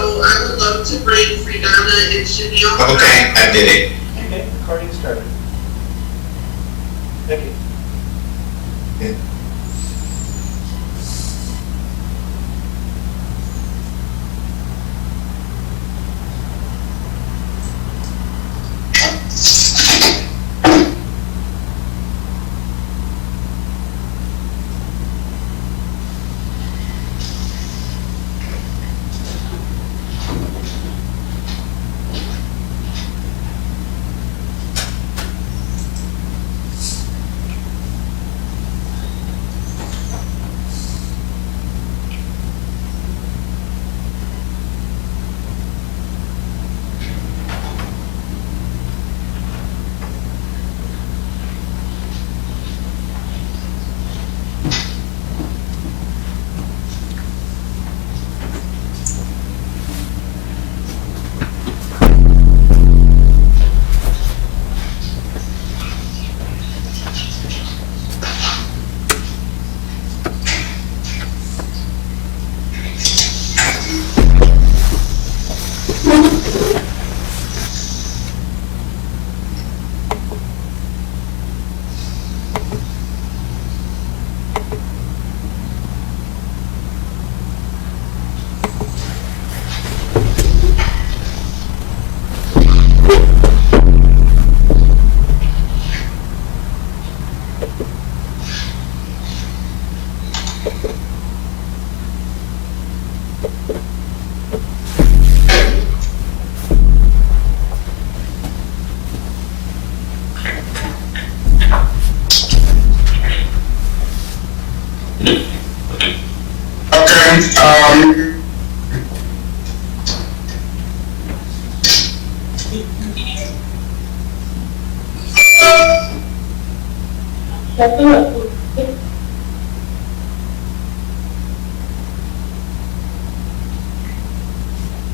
so I would love to bring Friedana and Chanel. Okay, I did it. Okay, recording started. Thank you. Yeah.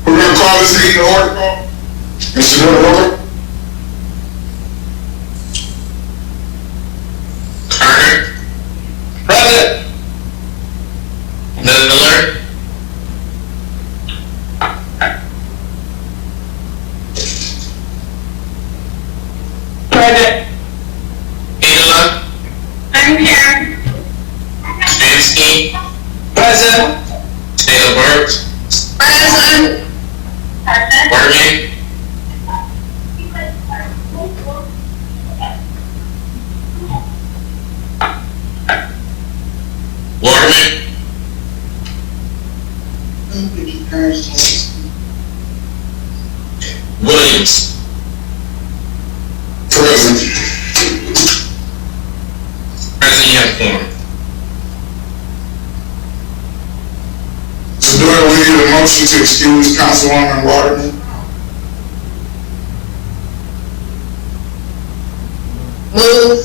We're going to call this meeting to order. Mr. Miller, Carter. Present. Miller. Present. Angela. I'm here. Stansky. Present. Taylor Burks. Present. Working. Waterman. Williams. present. Present, you have quorum. So do we need a motion to excuse Councilwoman Waterman? Move.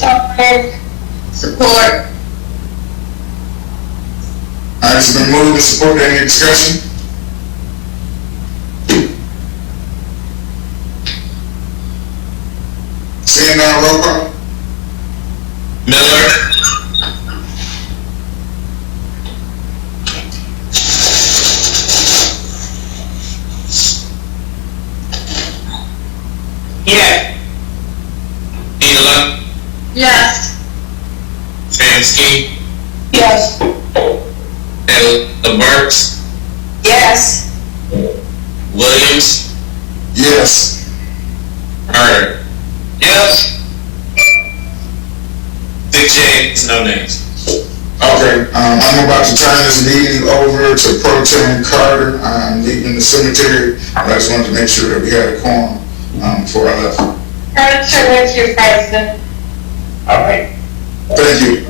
Support. It's been moved and supported. Any discussion? Seeing none, roll call. Miller. Yes. Angela. Yes. Stansky. Yes. Taylor Burks. Yes. Williams. Yes. Carter. Yes. 6 yeas, no nays. Okay, I'm about to turn this meeting over to Pro Tem Carter. I'm leaving the cemetery. I just wanted to make sure that we had a quorum before I left. Carter with you, President. All right. Thank you.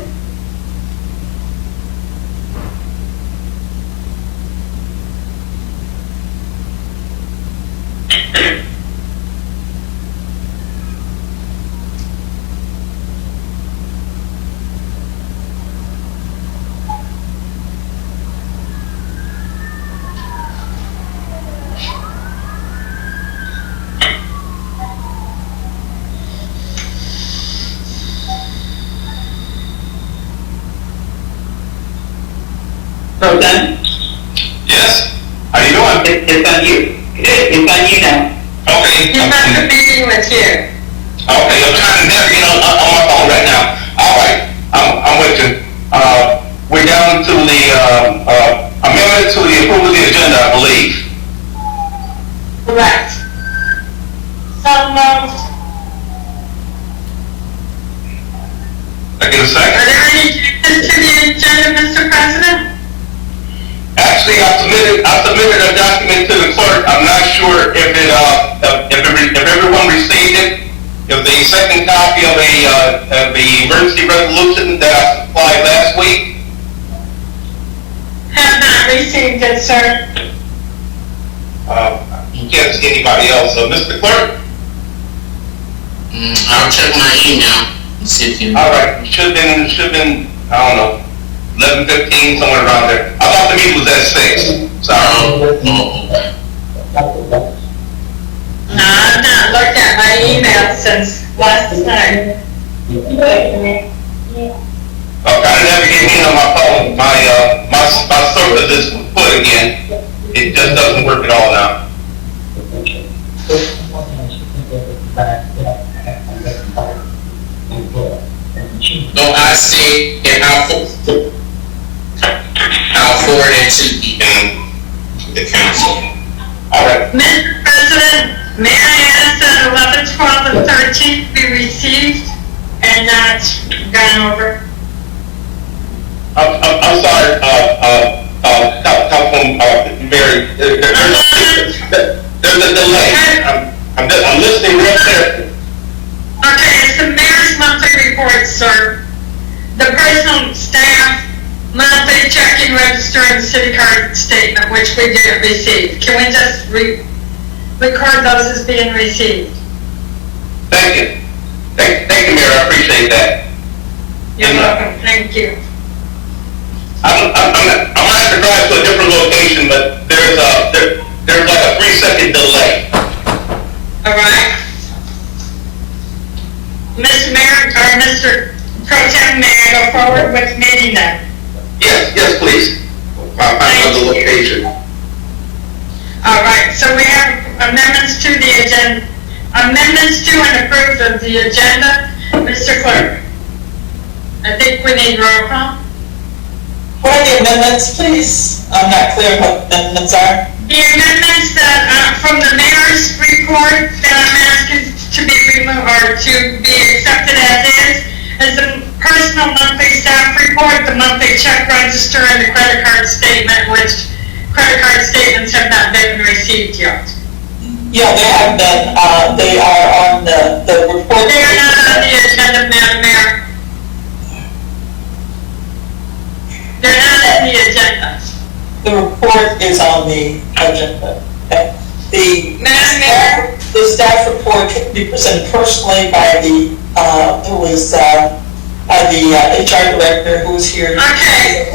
President. Yes. How you doing? it's on you. It's on you now. Okay. You must be meeting with you. Okay, I'm trying to navigate on my phone right now. All right, I'm with you. We're down to the amendment to the approval of the agenda, I believe. Correct. So moved. I get a Are second? there any changes to the agenda, Mr. President? Actually, I submitted a document to the clerk. I'm not sure if everyone received it. If the second copy of the emergency resolution that I supplied last week. Have not received it, sir. You can't see anybody else. So, Mr. Clerk? I'll check my email and see if you. All right. Should have been, I don't know, 11:15, somewhere around there. I thought the meeting was at 6. Sorry. Okay. No, I've not looked at my email since last night. I'm trying to navigate in on my phone. My service is put again. It just doesn't work at all now. No, I see, and I'll forward it to the council. All right. Mr. President, may I ask that 11, 12, and 13 be received and not gone over? I'm sorry, Councilwoman Mary. There's a delay. I'm listening real carefully. Okay, it's the mayor's monthly report, sir. The personal staff monthly check-in register and city card statement, which we didn't receive. Can we just record those as being received? Thank you. Thank you, Mayor. I appreciate that. You're welcome. Thank you. I'm gonna have to drive to a different location, but there's like a 3-second delay. All right. Mr. Mayor, or Mr. Pro Tem, may I go forward with meeting then? Yes, please. I'll find the location. All right, so we have amendments to the agenda, amendments to and approve of the agenda. Mr. Clerk, I think we need roll call. What are the amendments, please? I'm not clear what the amendments are. The amendments that, from the mayor's report that I'm asking to be removed, or to be accepted as is the personal monthly staff report, the monthly check register, and the credit card statement, which credit card statements have not been received yet. Yeah, they have been, they are on the report. They are not on the agenda, Madam Mayor. They're not on the agenda. The report is on the agenda. Okay. Madam Mayor? The staff report will be presented personally by the HR director who's here. Okay,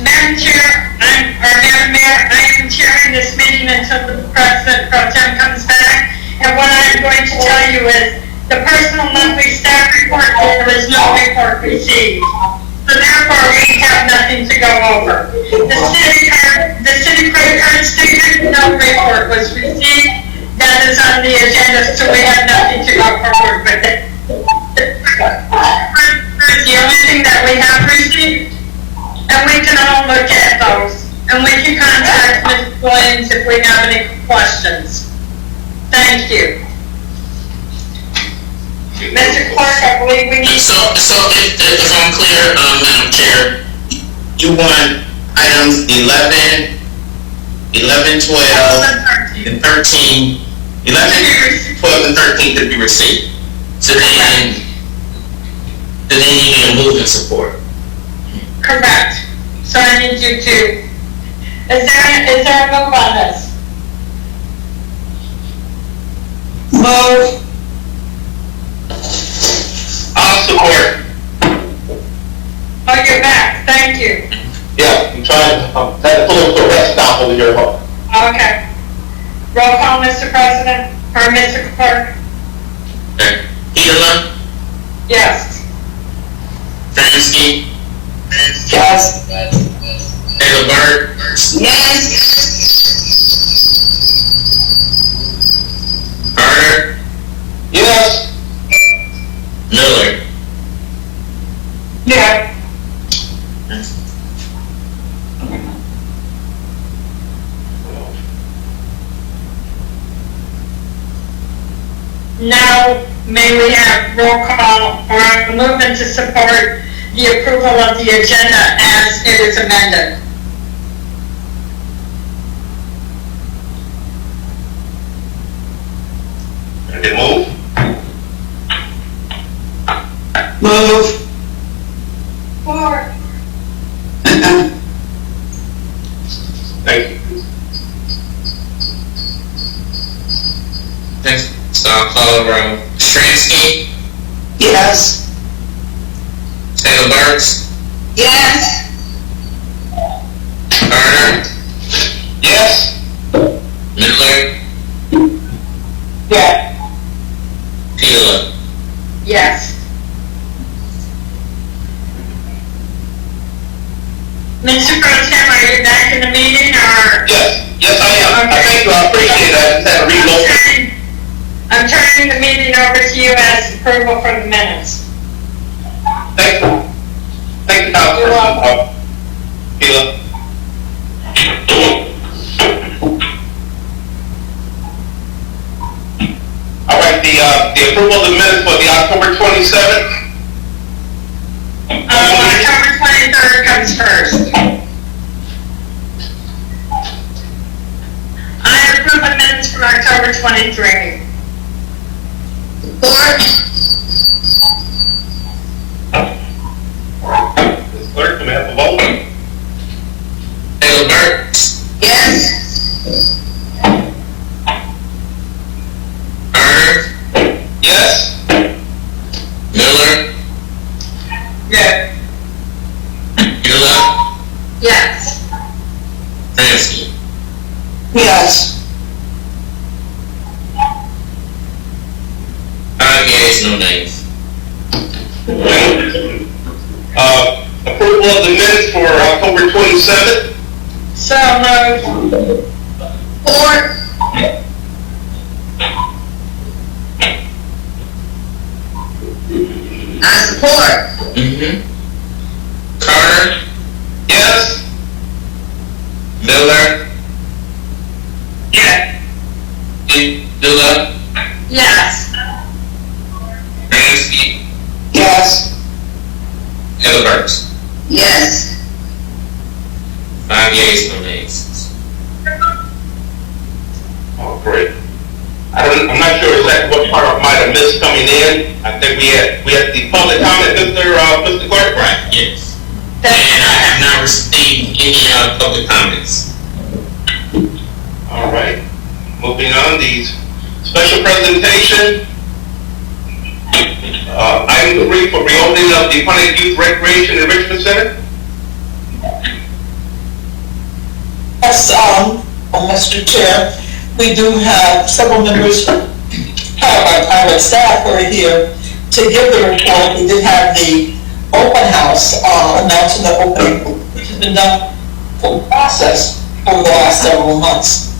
Madam Chair, Madam Mayor, I am chairing this meeting until the President Pro Tem comes back. And what I'm going to tell you is the personal monthly staff report, there is no report received. So therefore, we have nothing to go over. The city credit card statement, no report was received. That is on the agenda, so we have nothing to go forward with it. The only thing that we have received, and we can all look at those, and we can contact Ms. Williams if we have any questions. Thank you. Mr. Clark, I believe we need... So if I'm clear, Madam Chair, you want items 11, 12, and 13, 11, 12, and 13 to be received. So then you need a move and support. Correct. So I need you to... Is there a move on this? Move. I'll support. Oh, you're back. Thank you. Yeah, I'm trying to pull up the rest stop over here. Okay. Roll call, Mr. President, or Mr. Clerk. Okay. Peterman, Yes. Fransky, Yes. Taylor Bird, Yes. Yeah. Now, may we have roll call or a movement to support the approval of the agenda as it is amended? And then move. Move. Thank you. Next, so I'll call around Stransky, Yes. Taylor Burks, Yes. Carter, Yes. Miller, Yeah. Pila. Yes. Mr. Pro Tem, are you back in the meeting or? Yes, I am. I thank you. I appreciate that. I just had to reload. I'm turning the meeting over to you as approval for the minutes. Thank you. Thank you, Councilman. You're welcome. Pila. All right, the approval of the minutes for the October 27th. October 23rd comes first. I approve the minutes for October 23. Ms. Clerk, can we have a vote? Taylor Burks, Yes. Carter, Yes. Miller, Yeah. Pila, Yes. Stransky. Yes. 5 yeas, no nays. Approval of the minutes for October 27th. So moved. I support. Carter, Yes. Miller, Yeah. Pila, Yes. Stransky, Yes. Taylor Burks. Yes. 5 yeas, no nays. Oh, great. I'm not sure exactly what part I might have missed coming in. I think we had the public comment, Mr. Clerk. Right, yes. And I have not received any public comments. All right. Moving on, the special presentation. Item 3 for reopening of the Pontiac Youth Recreation Enrichment Center. Yes, Mr. Chair, we do have several members of our staff who are here to give the report. We did have the open house, announcing the opening, which has been done for process over the last several months.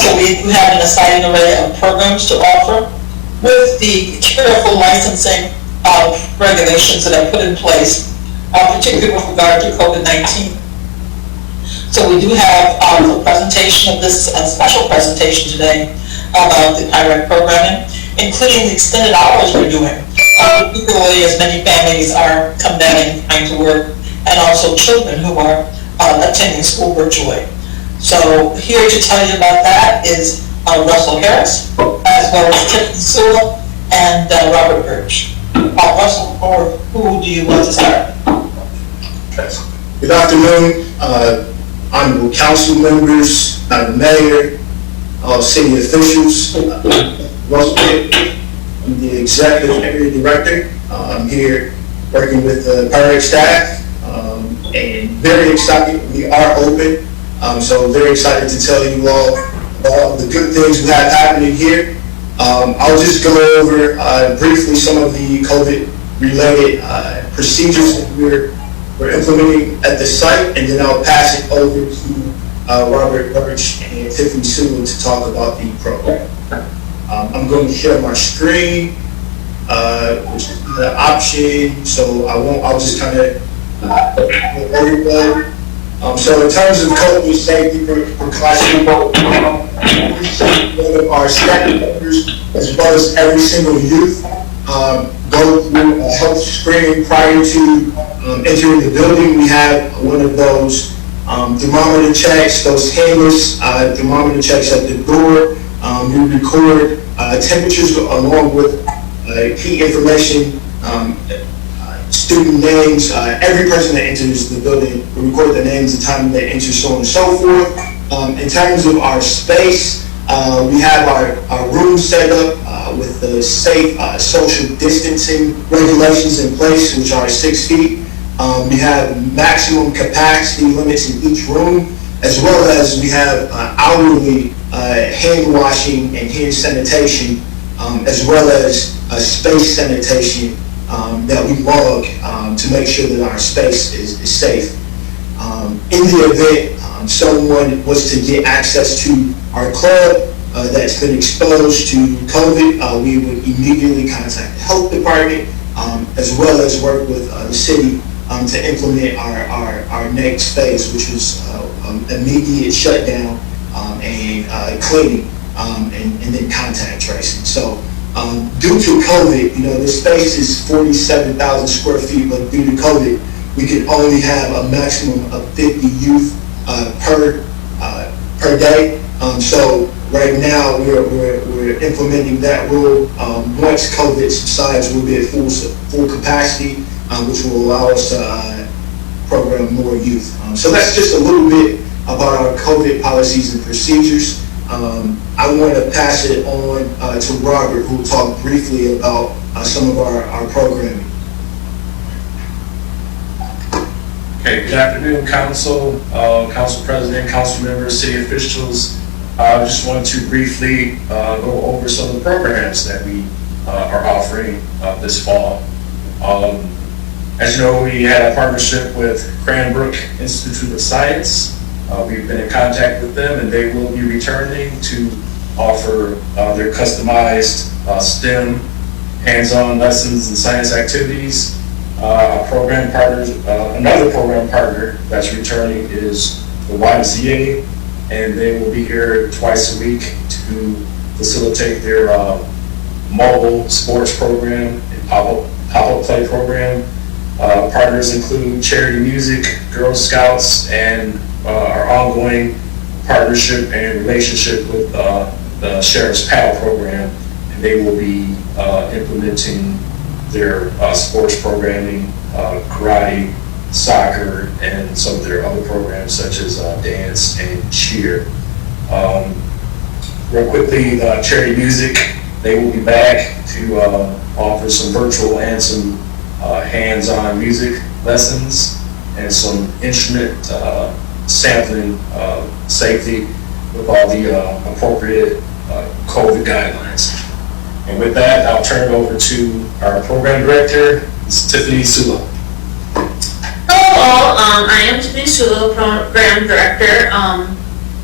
So we do have an exciting array of programs to offer with the careful licensing of regulations that are put in place, particularly with regard to COVID-19. So we do have a presentation of this, a special presentation today about the PIREC programming, including the extended hours we're doing, particularly as many families are combating trying to work, and also children who are attending school virtually. So here to tell you about that is Russell Harris, as well as Tiffany Sula and Robert Birch. Russell, or who do you want to start? Good afternoon, honorable council members, the mayor, city officials. Russell, I'm the executive area director. I'm here working with the PIREC staff, and very excited. We are open, so very excited to tell you all the good things we have happening here. I'll just go over briefly some of the COVID-related procedures that we're implementing at the site, and then I'll pass it over to Robert Birch and Tiffany Sewell to talk about the program. I'm going to share my screen, which is option, so I'll just kind of everybody. So in terms of COVID safety precautions, one of our staff members, as well as every single youth, go through a health screening prior to entering the building. We have one of those thermometer checks, those handless thermometer checks at the door. We record temperatures along with key information, student names, every person that enters the building. We record the names, the time they enter, so on and so forth. In terms of our space, we have our room set up with the safe social distancing regulations in place, which are 6 feet. We have maximum capacity limits in each room, as well as we have hourly hand washing and hand sanitation, as well as space sanitation that we log to make sure that our space is safe. In the event someone was to get access to our club that's been exposed to COVID, we would immediately contact the health department, as well as work with the city to implement our next phase, which was immediate shutdown and cleaning, and then contact tracing. So due to COVID, the space is 47,000 square feet, but due to COVID, we can only have a maximum of 50 youth per day. So right now we're implementing that rule. Once COVID subsides, we'll be at full capacity, which will allow us to program more youth. So that's just a little bit about our COVID policies and procedures. I want to pass it on to Robert, who will talk briefly about some of our programming. Okay, good afternoon, Council, Council President, Council members, city officials. I just wanted to briefly go over some of the programs that we are offering this fall. As you know, we had a partnership with Cranbrook Institute of Science. We've been in contact with them, and they will be returning to offer their customized STEM hands-on lessons and science activities. Another program partner that's returning is the YMCA, and they will be here twice a week to facilitate their mobile sports program and pop-up play program. Partners include Charity Music, Girl Scouts, and our ongoing partnership and relationship with the Sheriff's Paddle program, and they will be implementing their sports programming, karate, soccer, and some of their other programs such as dance and cheer. Real quickly, Charity Music, they will be back to offer some virtual and some hands-on music lessons and some instrument sampling safety with all the appropriate COVID guidelines. And with that, I'll turn it over to our program director, Ms. Tiffany Sula. Hello, I am Tiffany Sula, program director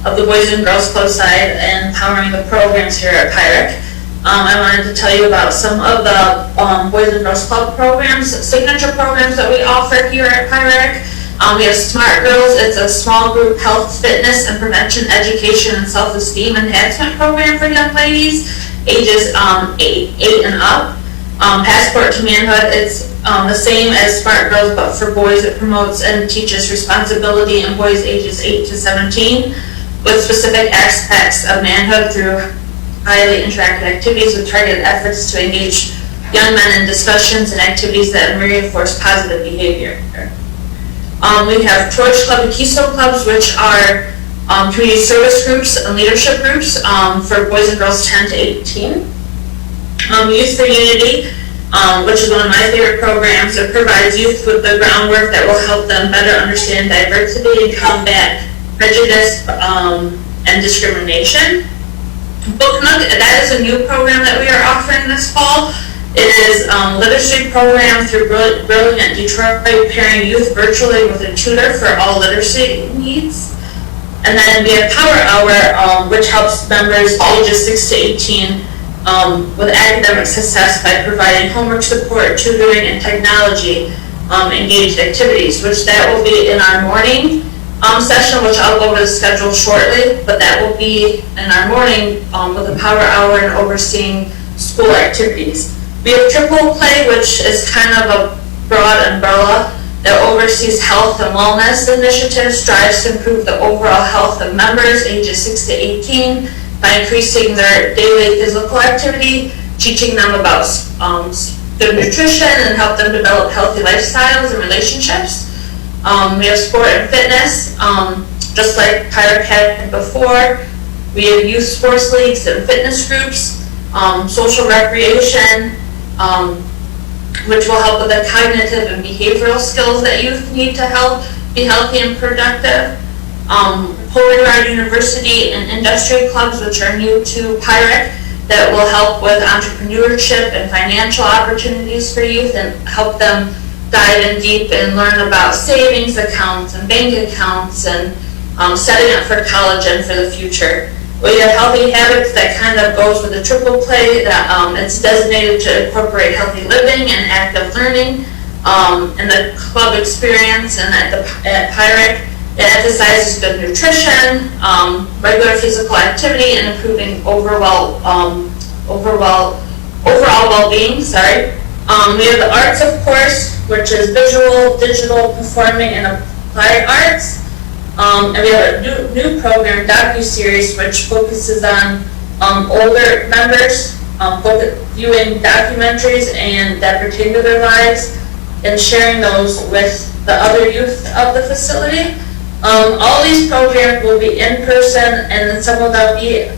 of the Boys and Girls Club side and powering the programs here at PIREC. I wanted to tell you about some of the Boys and Girls Club programs, signature programs that we offer here at PIREC. We have Smart Girls. It's a small group health, fitness, and prevention education and self-esteem enhancement program for young ladies, ages 8 and up. Passport to Manhood, it's the same as Smart Girls, but for boys. It promotes and teaches responsibility in boys ages 8 to 17 with specific aspects of manhood through highly interactive activities with targeted efforts to engage young men in discussions and activities that reinforce positive behavior. We have Torch Club and Keystone Clubs, which are community service groups and leadership groups for boys and girls 10 to 18. Youth for Unity, which is one of my favorite programs. It provides youth with the groundwork that will help them better understand diversity and combat prejudice and discrimination. Book Nook, that is a new program that we are offering this fall. It is a literacy program through Brilliant Detroit, pairing youth virtually with a tutor for all literacy needs. And then we have Power Hour, which helps members ages 6 to 18 with academic success by providing homework support, tutoring, and technology engaged activities, which that will be in our morning session, which I'll go over the schedule shortly, but that will be in our morning with a power hour and overseeing school activities. We have triple play, which is kind of a broad umbrella that oversees health and wellness initiatives, strives to improve the overall health of members ages 6 to 18 by increasing their daily physical activity, teaching them about their nutrition, and help them develop healthy lifestyles and relationships. We have sport and fitness, just like Pirate had before. We have youth sports leagues and fitness groups, social recreation, which will help with the cognitive and behavioral skills that youth need to help be healthy and productive. Holy Guard University and industry clubs, which are new to Pirate, that will help with entrepreneurship and financial opportunities for youth and help them dive in deep and learn about savings accounts and bank accounts and setting up for college and for the future. We have Healthy Habits that kind of goes with the triple play, that it's designated to incorporate healthy living and active learning in the club experience. And at Pirate, it emphasizes good nutrition, regular physical activity, and improving overall well-being. We have the arts, of course, which is visual, digital, performing, and applied arts. And we have a new program, docu-series, which focuses on older members, viewing documentaries and that pertain to their lives, and sharing those with the other youth of the facility. All these programs will be in person, and then some of them will be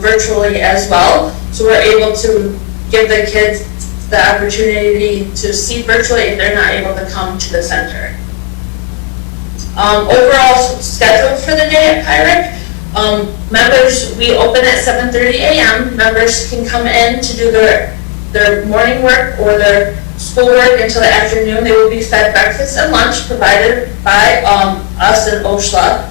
virtually as well. So we're able to give the kids the opportunity to see virtually if they're not able to come to the center. Overall schedule for the day at Pirate. Members, we open at 7:30 a.m. Members can come in to do their morning work or their schoolwork until the afternoon. They will be fed breakfast and lunch provided by us in OSHLA.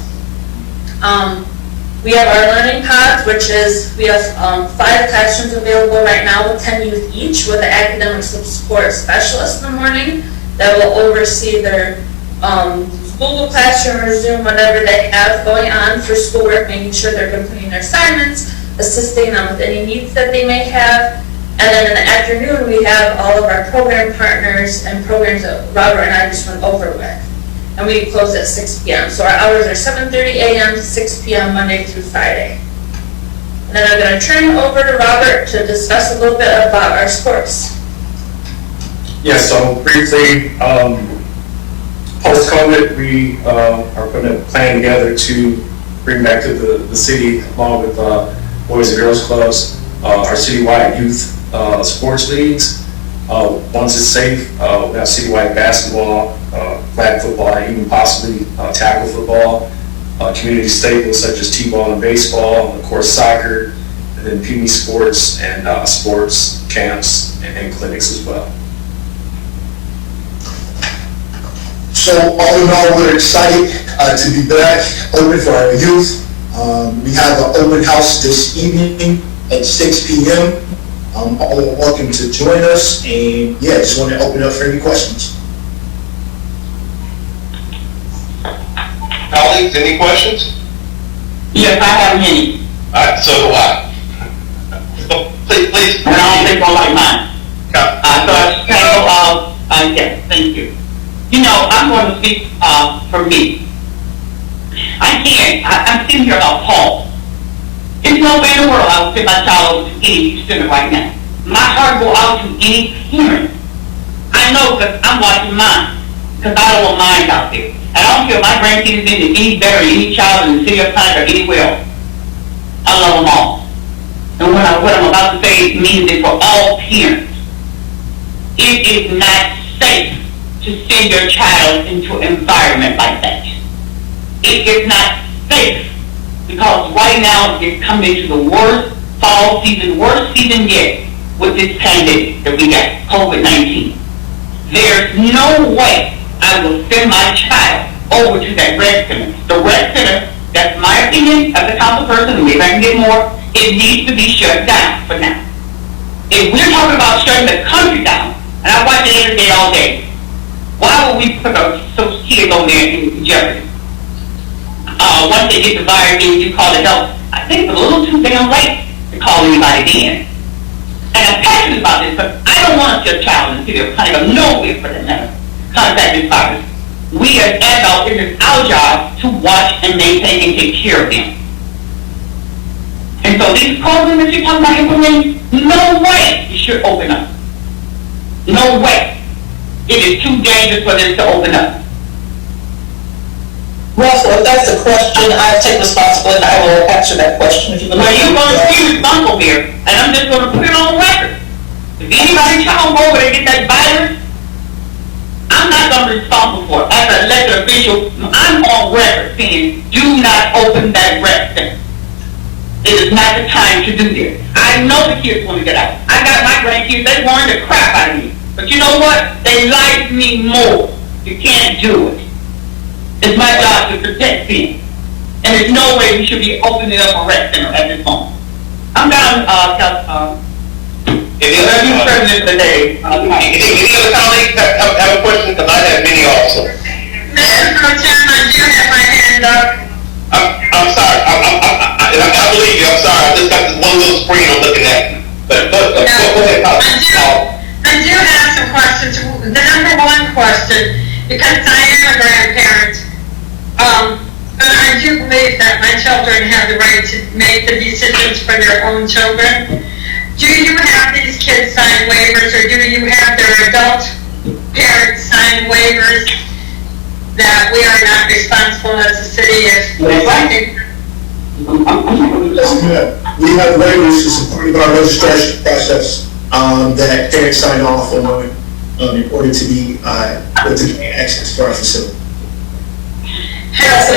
We have our learning pods, which is, we have 5 classrooms available right now with 10 youth each, with an academic support specialist in the morning that will oversee their Google Classroom or Zoom, whatever they have going on for schoolwork, making sure they're completing their assignments, assisting them with any needs that they may have. And then in the afternoon, we have all of our program partners and programs that Robert and I just went over with. And we close at 6 p.m. So our hours are 7:30 a.m. to 6 p.m. Monday through Friday. And then I'm going to turn it over to Robert to discuss a little bit about our sports. Yeah, so briefly, post-COVID, we are putting a plan together to bring back to the city, along with Boys and Girls Clubs, our citywide youth sports leagues. Once it's safe, we have citywide basketball, flag football, and even possibly tackle football, community staples such as t-ball and baseball, and of course soccer, and then PE sports and sports camps and clinics as well. So all in all, we're excited to be back, open for our youth. We have an open house this evening at 6 p.m. All are welcome to join us, and yeah, just want to open up for any questions. Colleagues, any questions? Yes, I have many. So do I. So please. And I don't think I like mine. Yes, thank you. You know, I'm going to speak for me. I'm sitting here appalled. There's no way in the world I would fit my child over to any student right now. My heart go out to any parent. I know because I'm watching mine, because I don't want mine out there. And I don't care if my grandkids is any better than any child in the city of Pontiac or anywhere else. I love them all. And what I'm about to say means it for all parents. It is not safe to send your child into an environment like that. It is not safe because right now it's coming into the worst fall season, worst season yet with this pandemic that we got, COVID-19. There's no way I will send my child over to that rec center. The rec center, that's my opinion as a council person, maybe I can get more, it needs to be shut down for now. If we're talking about shutting the country down, and I watch it every day, all day, why would we put those kids on there in jeopardy? Once they get the virus, you call it help. I think it's a little too damn late to call anybody in. And I'm passionate about this, but I don't want to see a child in the city of Pontiac, nowhere for that matter, contact this virus. We as adults, it is our job to watch and maintain and take care of them. And so these programs that you're talking about implementing, no way you should open up. No way. It is too dangerous for them to open up. Russell, if that's a question, I take responsibility and I will answer that question. If you Well, you're going to be responsible here, and I'm just going to put it on record. If anybody child go over and get that virus, I'm not going to be responsible for it. As an elected official, I'm on record saying, do not open that restaurant. It is not the time to do this. I know the kids want to get out. I got my grandkids, they wanted the crap out of me. But you know what? They like me more. You can't do it. It's my job to protect them. And there's no way we should be opening up a rec center at this moment. I'm down, Any other president today. Any other colleagues have a question? Because I have many also. Mr. Pro Tem, I do have my hand up. I'm sorry. I believe you. I'm sorry. I just got this one little screen I'm looking at. But go ahead. I do have some questions. The number one question, because I am a grandparent, and I do believe that my children have the right to make the decisions for their own children. Do you have these kids sign waivers, or do you have their adult parents sign waivers that we are not responsible as a city if We have waivers as part of our registration process that parents sign off on in order to be able to gain access to our facility. Have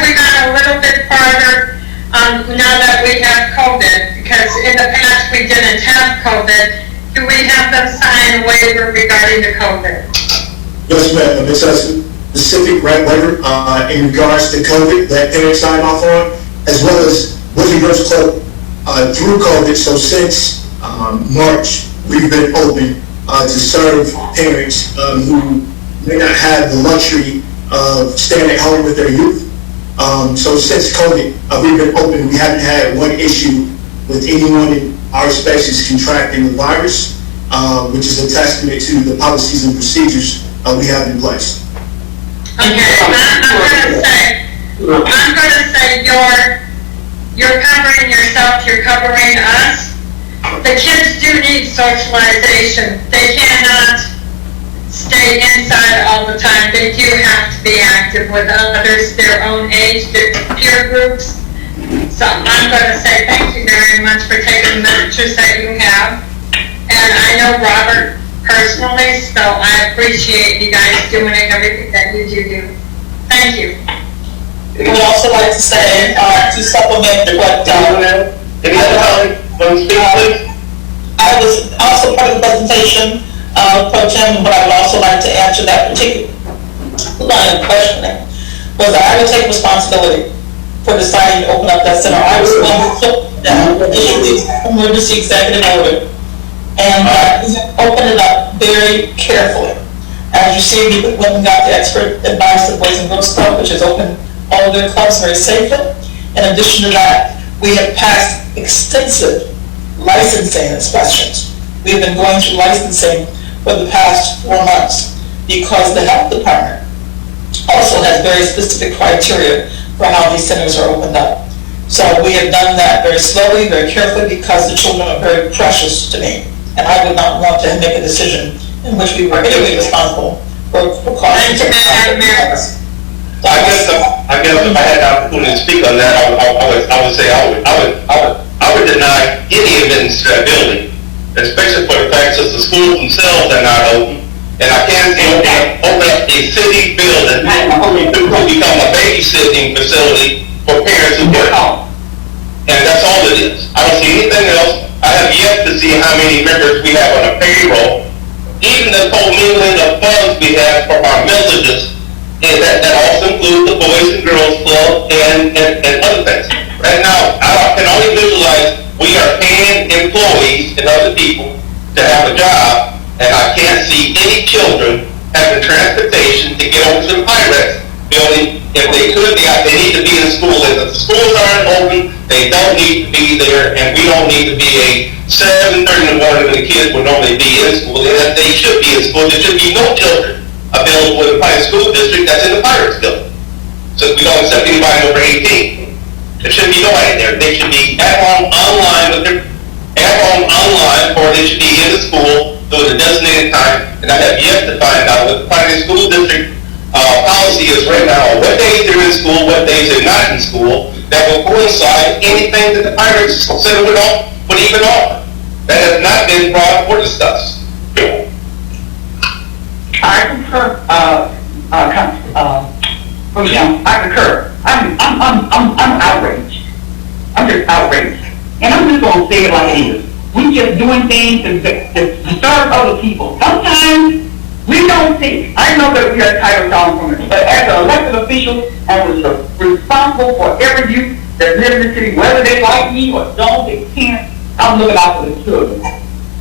we gone a little bit farther now that we have COVID? Because in the past we didn't have COVID. Do we have them sign a waiver regarding the COVID? Yes, ma'am. It's a specific waiver in regards to COVID that parents sign off on, as well as Boys and Girls Club through COVID. So since March, we've been open to serve parents who may not have the luxury of staying at home with their youth. So since COVID, we've been open. We haven't had one issue with anyone in our spaces contracting the virus, which is a testament to the policies and procedures we have in place. Okay, I'm going to say you're covering yourself, you're covering us. The kids do need socialization. They cannot stay inside all the time. They do have to be active with others, their own age, their peer groups. So I'm going to say thank you very much for taking the measures that you have. And I know Robert personally, so I appreciate you guys doing everything that you do. Thank you. I would also like to say, to supplement what, Any other colleagues want to speak, please? I was also part of the presentation, Pro Tem, but I would also like to answer that particular line of questioning, was that I would take responsibility for deciding to open up that center. I was going to put down, issue the emergency executive order, and open it up very carefully. As you see, we went and got the expert advice of Boys and Girls Club, which has opened all of their clubs very safely. In addition to that, we have passed extensive licensing inspections. We've been going through licensing for the past 4 months because the health department also has very specific criteria for how these centers are opened up. So we have done that very slowly, very carefully, because the children are very precious to me. And I would not want to make a decision in which we were really responsible for causing. I guess if I had the opportunity to speak on that, I would say I would deny any admittance to that building, especially for the fact that the schools themselves are not open. And I can't open up a city building to become a babysitting facility for parents who work home. And that's all it is. I don't see anything else. I have yet to see how many members we have on a payroll. Even the commingling of funds we have for our messages, and that also includes the Boys and Girls Club and other things. Right now, I can only visualize We are paying employees and other people to have a job, and I can't see any children having transportation to get over to the Pyrex building. If they could, they need to be in school. If the schools aren't open, they don't need to be there, and we don't need to be a 7:30 in the morning when the kids would normally be in school. And they should be in school. There should be no children available in the Pine School District that's in the Pirates building. So we don't accept anybody over 18. There shouldn't be nobody there. They should be at home online or they should be in the school during the designated time. And I have yet to find out what the Pine School District policy is right now, what days they're in school, what days they're not in school, that will coincide anything that the Pirates Center would even offer. That has not been brought up or discussed. I concur, I concur. I'm outraged. I'm just outraged. And I'm just going to say it like it is. We just doing things to disturb other people. Sometimes we don't think. I know that we are titled down from it, but as an elected official, I was responsible for every youth that lives in the city, whether they like me or don't, they can't. I'm looking out for the children.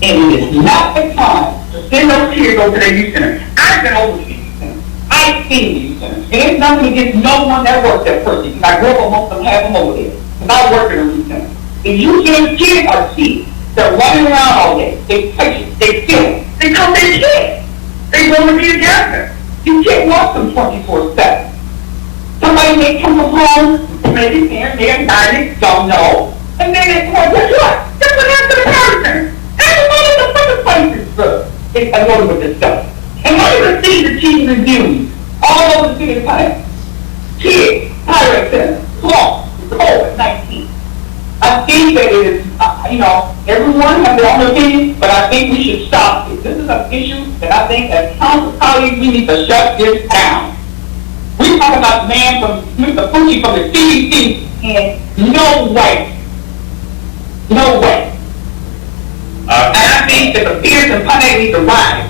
And it is not the time to send those kids over to their youth center. I've been over to the youth center. I've seen the youth center. And it's nothing against no one that works there personally, because I grew up amongst them, have them over there. Because I work in a youth center. The youth center kids are kids. They're running around all day. They touch it. They feel it. They come to kids. They want to be together. You can't watch them 24/7. Somebody may come from home, maybe they're invited, don't know. And then it's, well, guess what? Guess what happened to the parents? Everybody in the fucking places, bro. It's annoying with this stuff. And look at the things that teachers are doing all over the city of Pontiac. Kids, Pirate Center, Claw, COVID-19. I think that it is, everyone has their own opinion, but I think we should stop this. This is an issue that I think as council colleagues, we need to shut this down. We talk about the man from Mr. Fucci from the CDC, and no way. No way. And I think that the peers in Pontiac need to rise.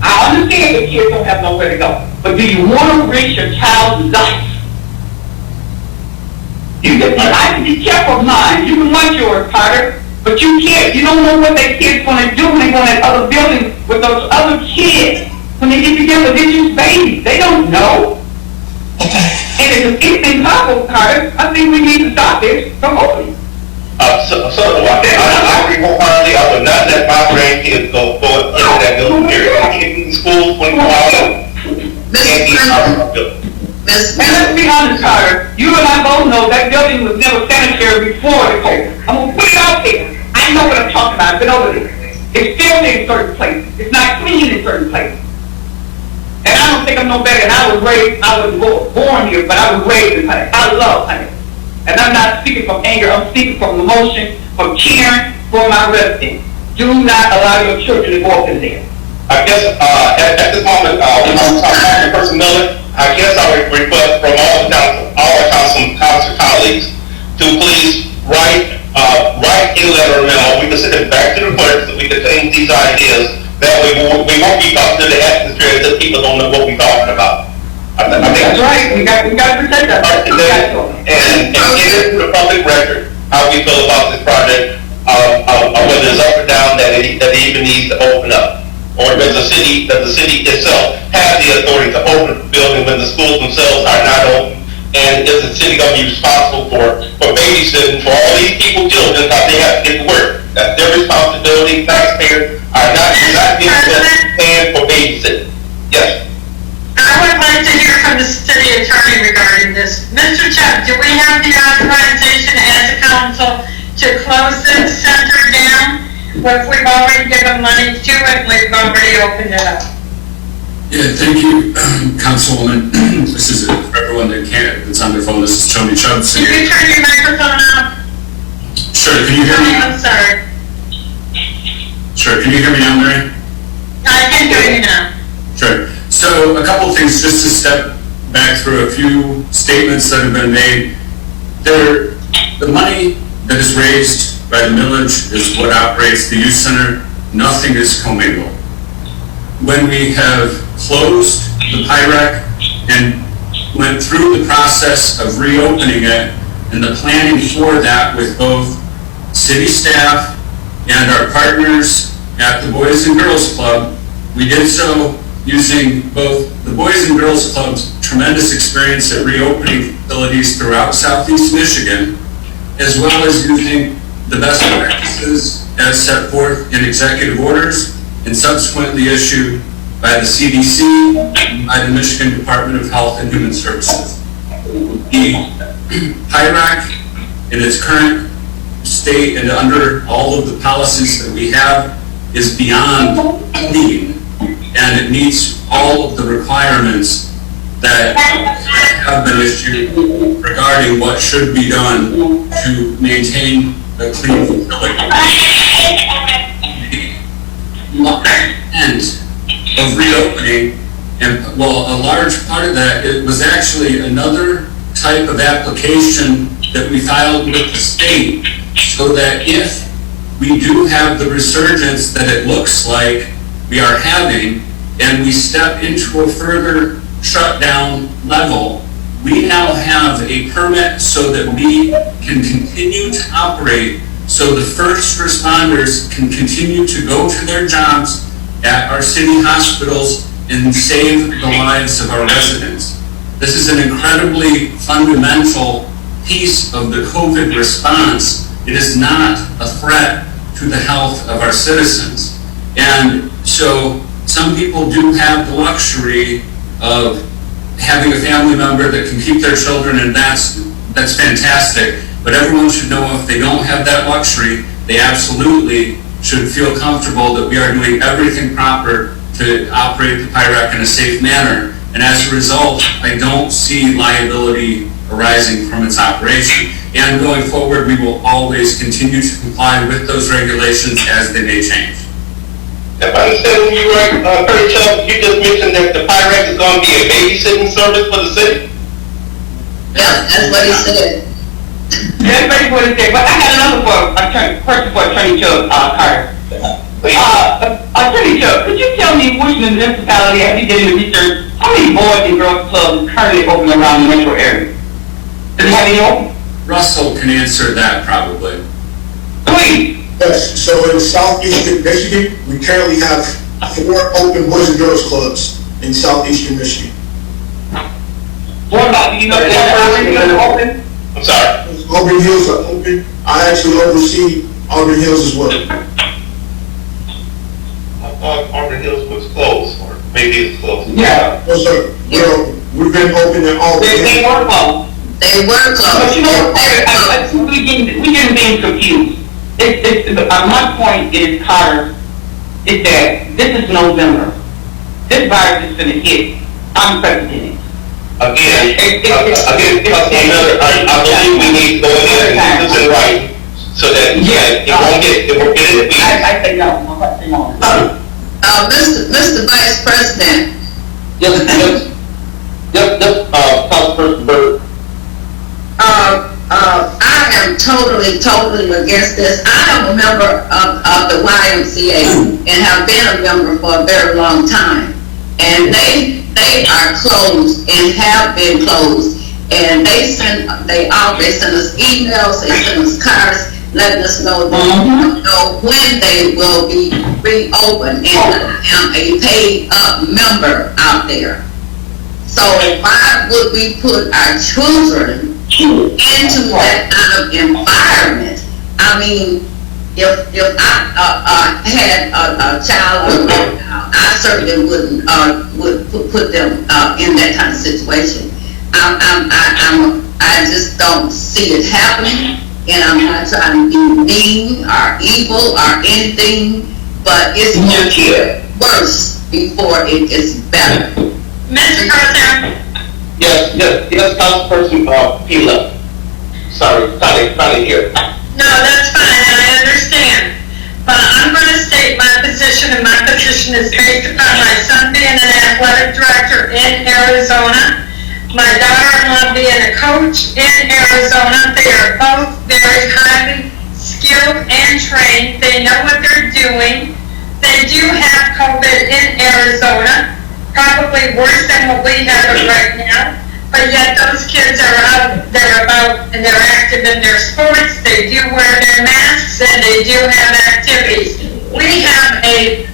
I understand that kids don't have nowhere to go, but do you want to risk your child's life? I can be careful of mine. You can want yours, Carter, but you can't. You don't know what that kid's going to do when they go in that other building with those other kids. When they get together, they're just babies. They don't know. And if it's impossible, Carter, I think we need to stop this from opening. I agree wholeheartedly. I would not let my grandkids go into that building period. I can't be in school 24 hours. And let's be honest, Carter, you and I both know that building was never sanitary before the COVID. I'm going to put it out there. I know what I'm talking about. I've been over there. It's filthy in certain places. It's not clean in certain places. And I don't think I'm no better. And I was born here, but I was raised in Pontiac. I love Pontiac. And I'm not speaking from anger. I'm speaking from emotion, from caring for my residents. Do not allow your children to go up in there. I guess at this moment, Councilperson Miller, I guess I would request from all our council colleagues to please write a letter memo. We can send it back to the clerk so we can change these ideas. That way we won't be talking to the atmosphere that people don't know what we're talking about. I think that's right. We got to protect that. And get it to the public record how we feel about this project, whether it's up or down, that it even needs to open up. Or does the city itself have the authority to open the building when the schools themselves are not open? And is the city going to be responsible for babysitting for all these children because they have to get to work? That's their responsibility. Taxpayers are not being paying for babysitting. Yes. I would like to hear from the city attorney regarding this. Mr. Chubb, do we have the authorization as a council to close this center down? If we've already given money to it, we've already opened it up. Yeah, thank you, Councilwoman. This is for everyone that's on their phone. This is Tony Chubb. Can you turn your microphone up? Sure, can you hear me? I'm sorry. Sure, can you hear me now, Mary? I can hear you now. Sure. So a couple of things just to step back through a few statements that have been made. The money that is raised by the millage is what operates the youth center. Nothing is commingled. When we have closed the PIREC and went through the process of reopening it and the planning for that with both city staff and our partners at the Boys and Girls Club. We did so using both the Boys and Girls Club's tremendous experience at reopening facilities throughout Southeast Michigan, as well as using the best practices as set forth in executive orders and subsequently issued by the CDC and by the Michigan Department of Health and Human Services. The PIRAC in its current state and under all of the policies that we have is beyond clean, and it meets all of the requirements that have been issued regarding what should be done to maintain a clean facility. The end of reopening, and well, a large part of that, it was actually another type of application that we filed with the state, so that if we do have the resurgence that it looks like we are having, and we step into a further shutdown level, we now have a permit so that we can continue to operate, so the first responders can continue to go to their jobs at our city hospitals and save the lives of our residents. This is an incredibly fundamental piece of the COVID response. It is not a threat to the health of our citizens. And so some people do have the luxury of having a family member that can keep their children, and that's fantastic. But everyone should know if they don't have that luxury, they absolutely should feel comfortable that we are doing everything proper to operate the PIRAC in a safe manner. And as a result, I don't see liability arising from its operation. And going forward, we will always continue to comply with those regulations as they may change. If I understand you right, Kurt Chubb, you just mentioned that the PIRAC is going to be a babysitting service for the city? Yeah, that's what he said. That's basically what it said. But I got another question for Attorney Chubb, Carter. Attorney Chubb, could you tell me which municipality, have you did the research, how many Boys and Girls Clubs currently open around the metro area? Does it have any open? Russell can answer that probably. Please. Yes, so in southeastern Michigan, we currently have 4 open Boys and Girls Clubs in southeastern Michigan. What about, do you know if they're open? I'm sorry? Auburn Hills are open. I actually oversee Auburn Hills as well. I thought Auburn Hills was closed, or maybe it's closed. Yeah. No, sir. Well, we've been open in Auburn. They were closed. They were closed. But you know, we getting things confused. My point is, Carter, is that this is November. This virus is going to hit unprecedented. Again, I believe we need to go in there and do this right, so that it won't get in the weeds. I say no. I say no. Mr. Vice President. Yes, Councilperson Byrd. I am totally against this. I am a member of the YMCA and have been a member for a very long time. And they are closed and have been closed. And they send us emails, they send us cards, letting us know when they will be reopened. And I am a paid up member out there. So why would we put our children into that kind of environment? I mean, if I had a child, I certainly would put them in that kind of situation. I just don't see it happening, and I'm not trying to be mean or evil or anything, but it's going to get worse before it gets better. Mr. President? Yes, Councilperson Pila. Sorry, finally here. No, that's fine, and I understand. But I'm going to state my position, and my position is based upon my son being an athletic director in Arizona, my daughter-in-law being a coach in Arizona. They are both very highly skilled and trained. They know what they're doing. They do have COVID in Arizona, probably worse than what we have right now. but yet those kids are out, they're about, and they're active in their sports, they do wear their masks, and they do have activities. We have a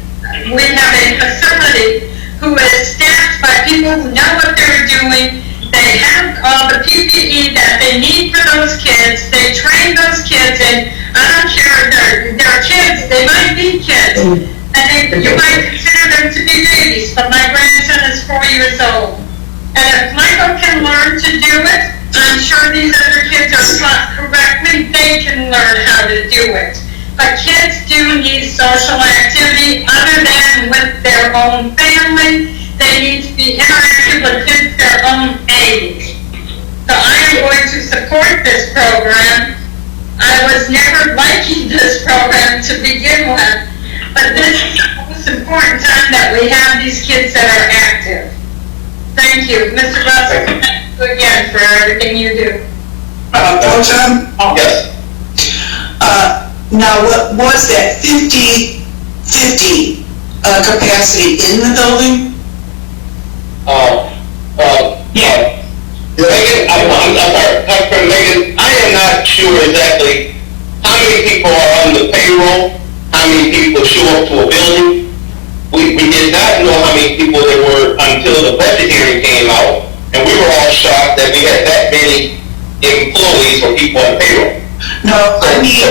facility who is staffed by people who know what they're doing. They have all the PPE that they need for those kids. They train those kids, and I don't care, they're kids, they might be kids. And you might consider them to be babies, but my grandson is 4 years old. And if Michael can learn to do it, I'm sure these other kids are taught correctly, they can learn how to do it. But kids do need social activity other than with their own family. They need to be interactive with kids their own age. So I am going to support this program. I was never liking this program to begin with, but this is the most important time that we have these kids that are active. Thank you. Mr. Russell, thank you again for everything you do. Pro Tem? Yes. Now, what was that 50-50 capacity in the building? Yeah. Megan, I'm sorry, Megan, I am not sure exactly how many people are on the payroll, how many people show up to a building. We did not know how many people there were until the budget hearing came out, and we were all shocked that we had that many employees or people on payroll. No, I mean,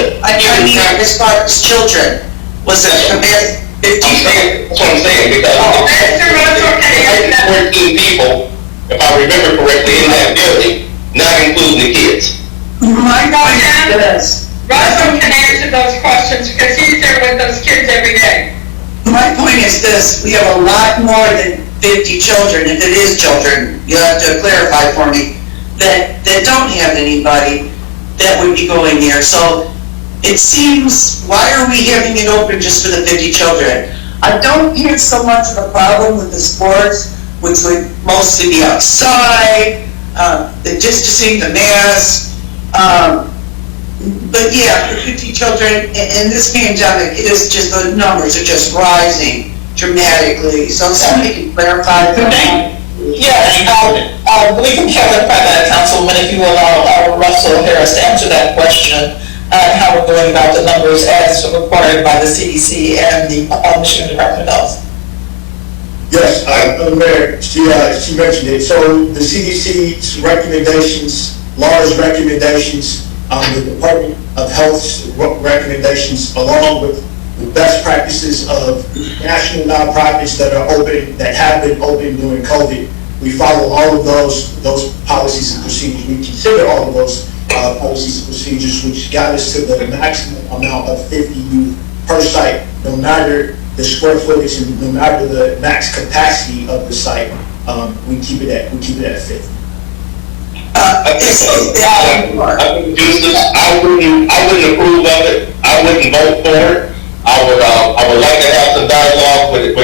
as far as children, was it capacity 50? That's what I'm saying, because Mr. Russell, can I answer that? 14 people, if I remember correctly, in that building, not including the kids. My point is this. Russell can answer those questions because he's there with those kids every day. My point is this, we have a lot more than 50 children, if it is children, you have to clarify for me, that don't have anybody that would be going there. So it seems, why are we having it open just for the 50 children? I don't hear so much of a problem with the sports, which would mostly be outside, the distancing, the masks, but yeah, for 50 children, in this pandemic, it is just, the numbers are just rising dramatically. So somebody can clarify that. Yes, we can clarify that, Councilwoman, if you allow Russell Harris to answer that question, how we're going about the numbers as required by the CDC and the Michigan Department of Health. Yes, Mayor, she mentioned it. So the CDC's recommendations, large recommendations, the Department of Health's recommendations, along with the best practices of national nonprofits that are open, that have been open during COVID. We follow all of those policies and procedures. We consider all of those policies and procedures, which got us to the maximum amount of 50 youth per site, no matter the square footage and no matter the max capacity of the site. We keep it at 50. I wouldn't approve of it. I wouldn't vote for it. I would like to have some dialogue with at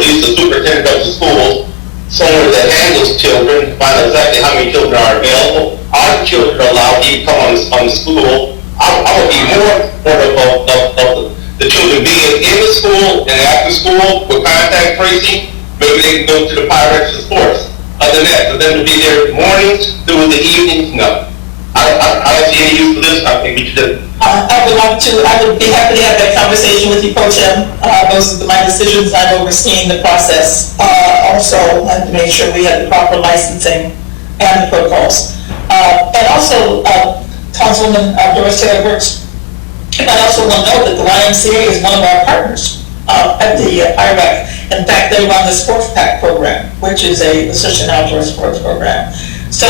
least the superintendent of the school, someone that handles children, find out exactly how many children are available. Are the children allowed to come on the school? I would be more supportive of the children being in the school and after school with contact tracing. Maybe they can go to the Pirates and sports. Other than that, for them to be there mornings through the evenings, no. I don't see any use for this. I think we should. I would be happy to have that conversation with you, Pro Tem. Those are my decisions. I'm overseeing the process. Also, I have to make sure we have the proper licensing and the protocols. And also, Councilwoman Doris Taylor Brooks, I also want to note that the YMCA is one of our partners at the IREC. In fact, they run the Sports Pack program, which is a Association Outdoor Sports program. So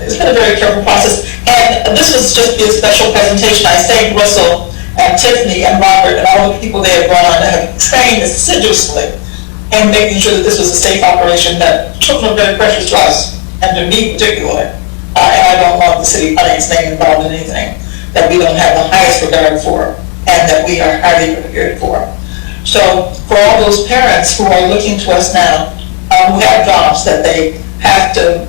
it's been a very careful process. And this was just a special presentation. I thank Russell and Tiffany and Robert and all the people they have brought on that have trained assiduously and making sure that this was a safe operation, that children are very precious to us, and to me particularly. And I don't want the city audience name involved in anything that we don't have the highest regard for and that we are highly prepared for. So for all those parents who are looking to us now, who have jobs that they have to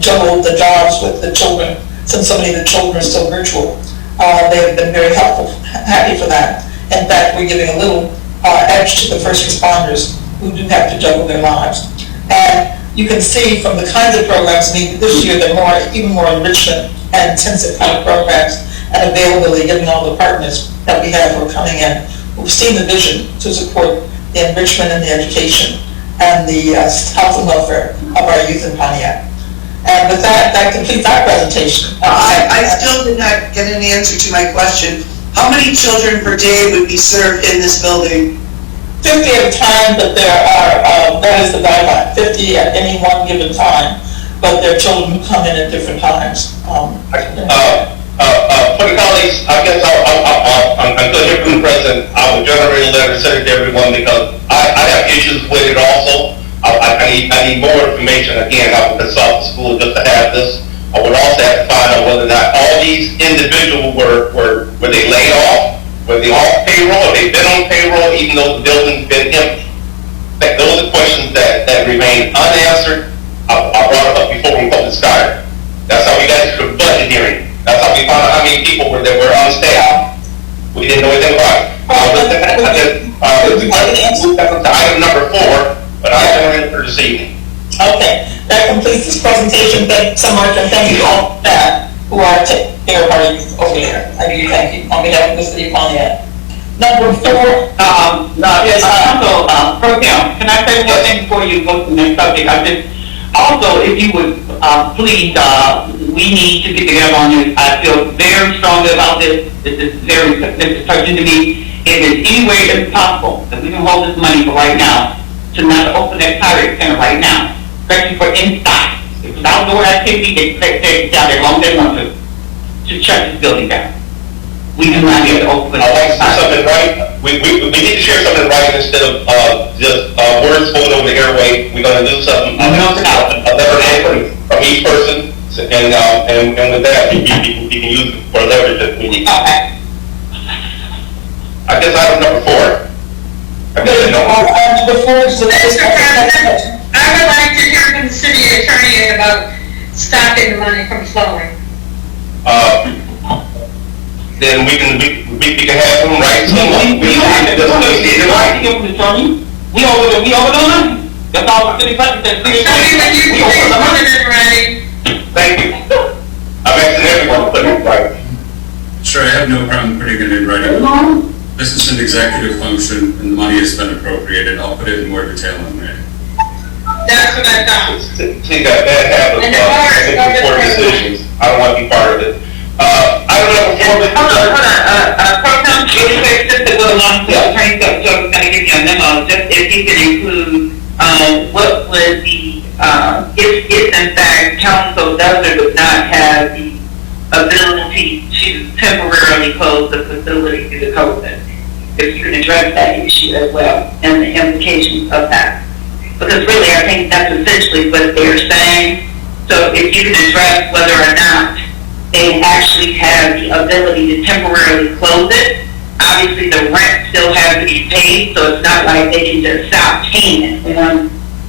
juggle the jobs with the children, since so many of the children are still virtual, they have been very helpful, happy for that. In fact, we're giving a little edge to the first responders who do have to juggle their lives. And you can see from the kinds of programs, I mean, this year they're even more enrichment and intensive kind of programs and availability, given all the partners that we have who are coming in, who've seen the vision to support the enrichment and the education and the health and welfare of our youth in Pontiac. And with that completes our presentation. I still did not get an answer to my question. How many children per day would be served in this building? 50 at a time, but there are, that is the guideline, 50 at any one given time, but there are children who come in at different times. For the colleagues, I guess I'm going to hear from the president. I will generate a letter, send it to everyone, because I have issues with it also. I need more information. Again, I will consult the school just to have this. I would also have to find out whether or not all these individuals were they laid off, were they off payroll, or they've been on payroll, even though the building's been empty. Those are questions that remain unanswered. I brought it up before we public started. That's how we got to the budget hearing. That's how we found out how many people that were on staff. We didn't know anything about it. Item number 4, but I don't for this evening. Okay, that completes this presentation. Thank you so much, and thank you all that who are taking care of our youth over there. I do thank you on behalf of the city of Pontiac. Number 4, Yes, also, Pro Tem, can I say one thing before you go to the next subject? Also, if you would, please, we need to get together on this. I feel very strongly about this. This is touching to me. If there's any way it's possible that we can hold this money for right now, to not open that pirate center right now, especially for inside. If it's outdoor activity, they take it down there as long as they want to shut this building down. We do not get to open it. I'd like to do something right. We need to share something right instead of just words floating over the airway. We're going to do something. A letter from each person, and with that, we can use it for leverage that we need. Okay. I guess item number 4. number 4 is the Mr. President, I would like to hear from the city attorney about stopping the money from flowing. Then we can have them write something. We over the money. That's all the city budget says. Thank you. I'm asking everyone to put it right. Sure, I have no problem putting it in writing. This is an executive function, and the money has been appropriated. I'll put it in more detail in there. That's what I thought. See that habit of making poor decisions. I don't want to be part of it. I don't know. Hold on. Pro-Tem, really quick, just to go along to Attorney Joe was going to give you a memo, just if he could include what was the, if in fact council does or does not have the ability to temporarily close the facility due to COVID. If you can address that issue as well and the implications of that. Because really, I think that's essentially what they're saying. So if you can address whether or not they actually have the ability to temporarily close it, obviously the rent still has to be paid, so it's not like they can just stop paying it.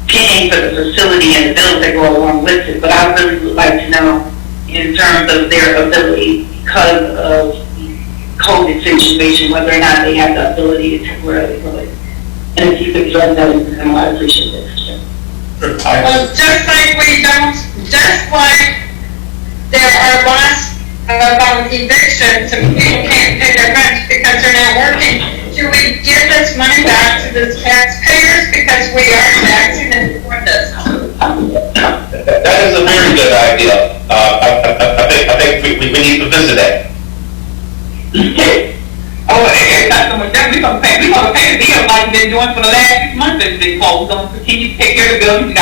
Paying for the facility and the bills that go along with it. But I really would like to know in terms of their ability because of the COVID situation, whether or not they have the ability to temporarily close it. And if you could address that, I appreciate it. Well, just like there are lots about evictions and people can't pay their rent because they're not working, should we give this money back to the taxpayers because we are taxing them for this? That is a very good idea. I think we need to visit that. It's not so much that we're going to pay the bill like we've been doing for the last 6 months. We're going to continue to take care of the building.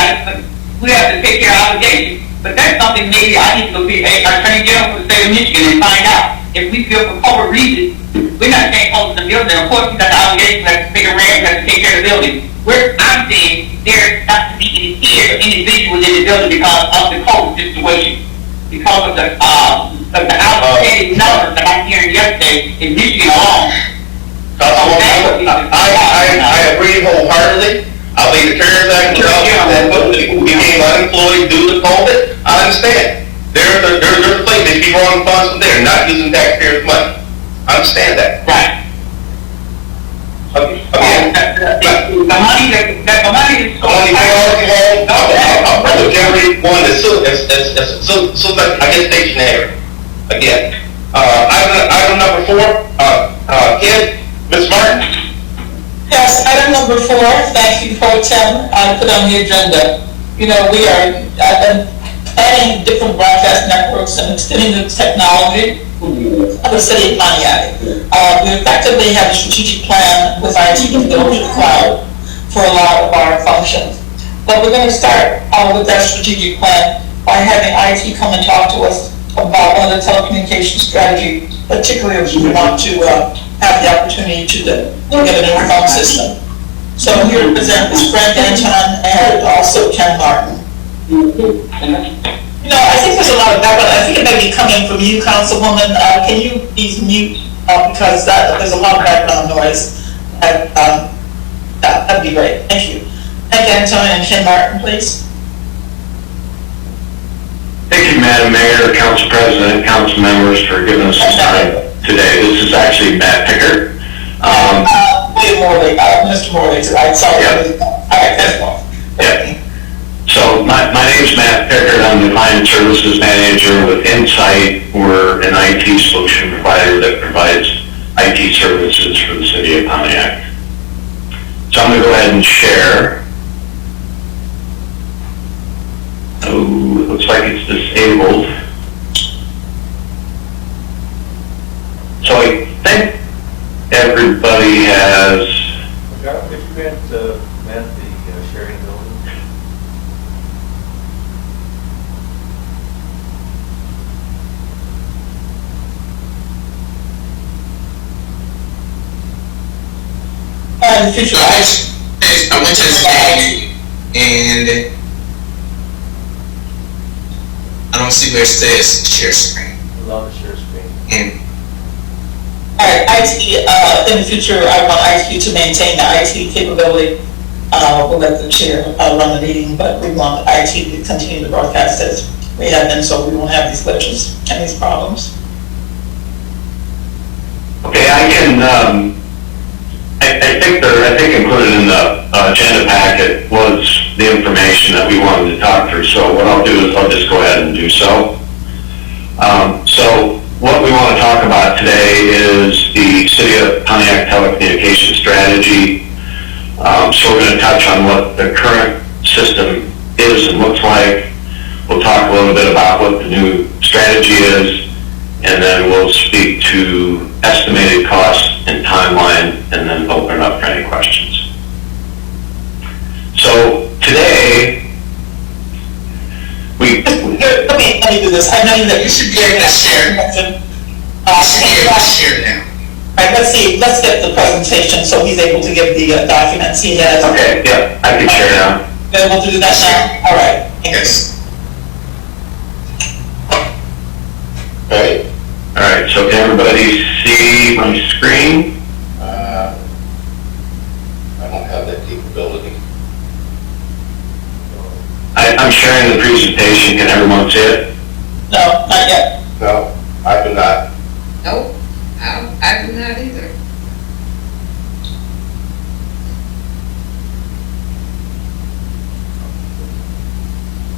We have to take care of obligations. But that's something maybe I need to go be Attorney General for the state of Michigan and find out. If we feel for COVID reasons, we're not saying close the building. Of course, we got the obligation, we have to pay the rent, we have to take care of the building. I'm saying there has to be any fear of individuals in the building because of the COVID situation. Because of the outstanding numbers that I'm hearing yesterday in Michigan alone. I agree wholeheartedly. I believe the CARES Act that people became unemployed due to COVID. I understand. There's a place they keep drawing funds from there, not using taxpayers' money. I understand that. Right. Okay. The money is. I'm so I get stationary again. Item number 4, Ken, Ms. Martin. Yes, item number 4, thank you, Pro Tem, I put on the agenda. You know, we are adding different broadcast networks and extending the technology of the city of Pontiac. We effectively have a strategic plan with IT to go to the cloud for a lot of our functions. But we're going to start with that strategic plan by having IT come and talk to us about one of the telecommunications strategy, particularly if we want to have the opportunity to get a new phone system. So here to present is Frank Anton and also Ken Martin. You know, I think there's a lot of background. I think it may be coming from you, Councilwoman. Can you please mute because there's a lot of background noise. That'd be great. Thank you. Frank Anton and Ken Martin, please. Thank you, Madam Mayor, Council President, Council members for giving us some time today. This is actually Matt Pickard. Mr. Morley, right? Sorry. Yep. All right, that's one. Yep. So my name is Matt Pickard. I'm the Client Services Manager with Insight. We're an IT solution provider that provides IT services for the city of Pontiac. So I'm going to go ahead and share. Oh, it looks like it's disabled. So I think everybody has. If you had Matt, the sharing ability. Future. I went to this page and I don't see where it says share screen. Allow the share screen. And All right, IT, in the future, I want IT to maintain the IT capability. We'll let the chair run the meeting, but we want IT to continue to broadcast as we have been, so we won't have these glitches and these problems. Okay, I can. I think included in the agenda packet was the information that we wanted to talk through. So what I'll do is I'll just go ahead and do so. So what we want to talk about today is the City of Pontiac Telecommunications strategy. So we're going to touch on what the current system is and looks like. We'll talk a little bit about what the new strategy is, and then we'll speak to estimated costs and timeline, and then open it up for any questions. So today, Let me do this. I know that you should be able to share. Share now. All right, let's get the presentation so he's able to give the documents he has. Okay, yeah, I can share now. Then we'll do that now. All right. Yes. All right, so can everybody see my screen? I don't have that capability. I'm sharing the presentation. Can everyone see it? No, not yet. No, I do not. Nope, I do not either.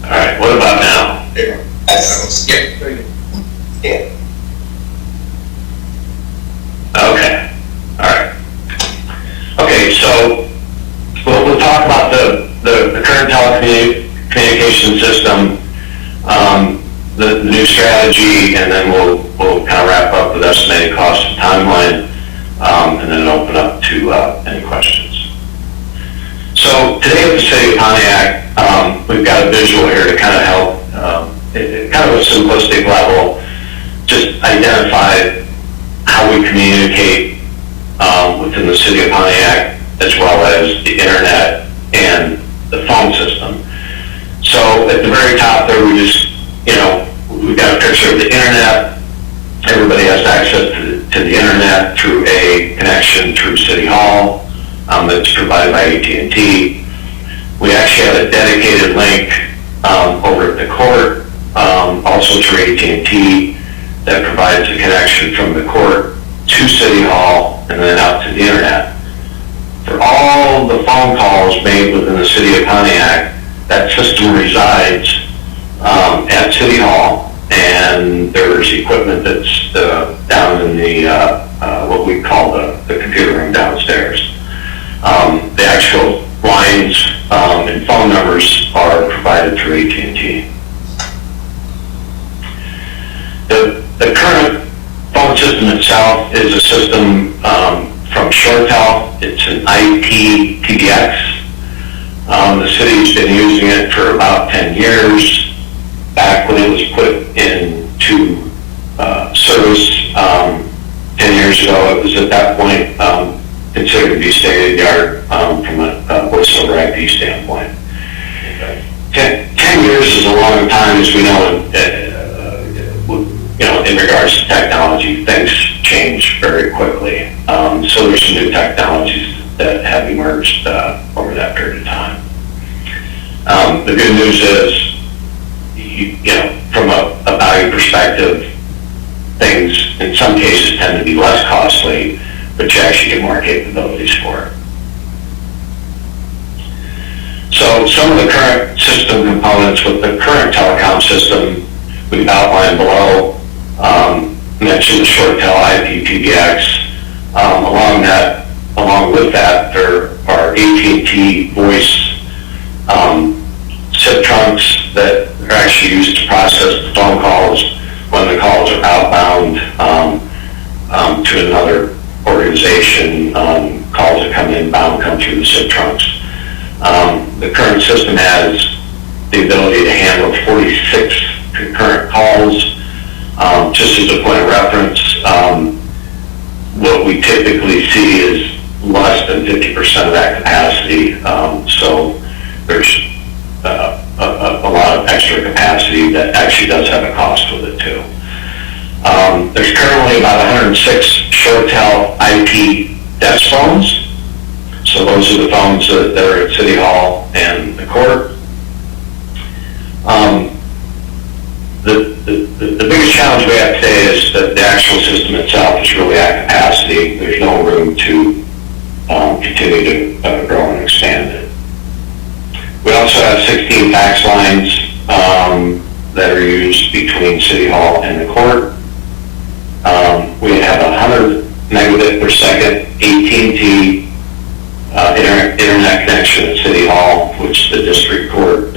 All right, what about now? Yes. Yeah. Okay, all right. Okay, so we'll talk about the current telecommunication system, the new strategy, and then we'll kind of wrap up with estimated cost and timeline, and then open up to any questions. So today at the City of Pontiac, we've got a visual here to kind of help, at kind of a simplistic level, just identify how we communicate within the City of Pontiac, as well as the internet and the phone system. So at the very top there, we've got a picture of the internet. Everybody has access to the internet through a connection through City Hall that's provided by AT&T. We actually have a dedicated link over at the court, also through AT&T, that provides a connection from the court to City Hall and then out to the internet. For all the phone calls made within the City of Pontiac, that system resides at City Hall, and there's equipment that's down in the what we call the computer room downstairs. The actual lines and phone numbers are provided through AT&T. The current phone system itself is a system from ShoreTel. It's an IP-PBX. The city's been using it for about 10 years. Back when it was put into service 10 years ago, it was at that point considered to be state-of-the-art from a voice over IP standpoint. 10 years is a long time, as we know, in regards to technology. Things change very quickly. So there's some new technologies that have emerged over that period of time. The good news is, from a value perspective, things in some cases tend to be less costly, but you actually get more capabilities for it. So some of the current system components with the current telecom system we've outlined below, mentioned the ShoreTel IP-PBX. Along with that, there are AT&T voice SIP trunks that are actually used to process the phone calls when the calls are outbound to another organization. Calls that come inbound come through the SIP trunks. The current system has the ability to handle 46 concurrent calls. Just as a point of reference, what we typically see is less than 50% of that capacity. So there's a lot of extra capacity that actually does have a cost with it too. There's currently about 106 ShoreTel IP desk phones. So those are the phones that are at City Hall and the court. The biggest challenge we have today is that the actual system itself is really at capacity. There's no room to continue to grow and expand it. We also have 16 fax lines that are used between City Hall and the court. We have a 100 megabit per second AT&T internet connection at City Hall, which the district court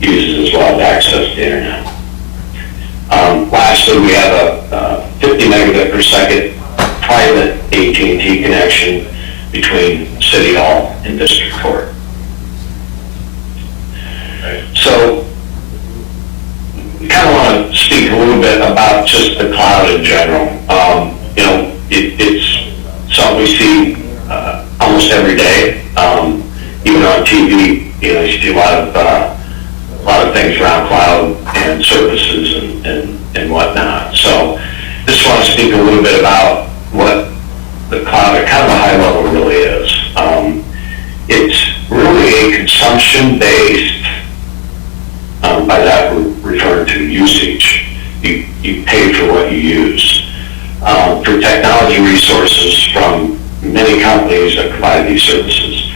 uses as well to access the internet. Lastly, we have a 50 megabit per second private AT&T connection between City Hall and district court. So we kind of want to speak a little bit about just the cloud in general. It's something we see almost every day. Even on TV, you see a lot of things around cloud and services and whatnot. So just want to speak a little bit about what the cloud at kind of a high level really is. It's really a consumption-based, by that we're referring to usage. You pay for what you use. For technology resources from many companies that provide these services.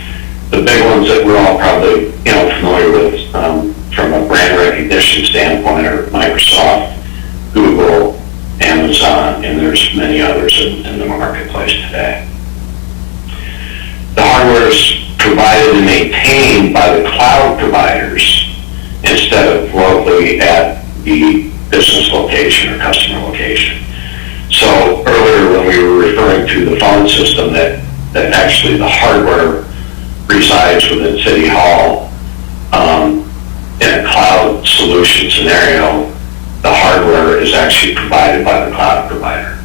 The big ones that we're all probably familiar with from a brand recognition standpoint are Microsoft, Google, Amazon, and there's many others in the marketplace today. The hardware is provided and maintained by the cloud providers instead of locally at the business location or customer location. So earlier when we were referring to the phone system that actually the hardware resides within City Hall, in a cloud solution scenario, the hardware is actually provided by the cloud provider.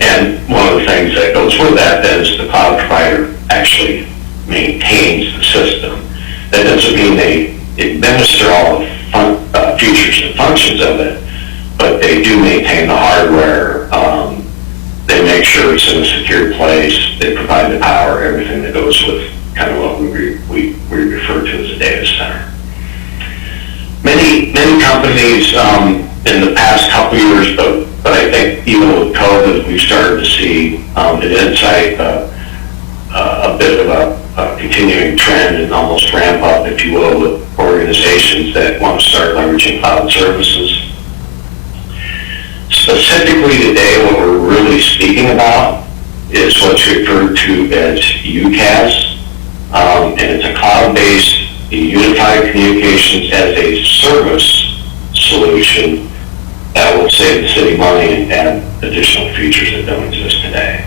And one of the things that goes with that is the cloud provider actually maintains the system. That doesn't mean they administer all the features and functions of it, but they do maintain the hardware. They make sure it's in a secure place. They provide the power, everything that goes with kind of what we refer to as a data center. Many companies in the past couple of years, but I think even with COVID, we've started to see at Insight a bit of a continuing trend and almost ramp up, if you will, with organizations that want to start leveraging cloud services. Specifically today, what we're really speaking about is what's referred to as UCaaS, and it's a cloud-based unified communications as a service solution that will save the city money and add additional features that don't exist today.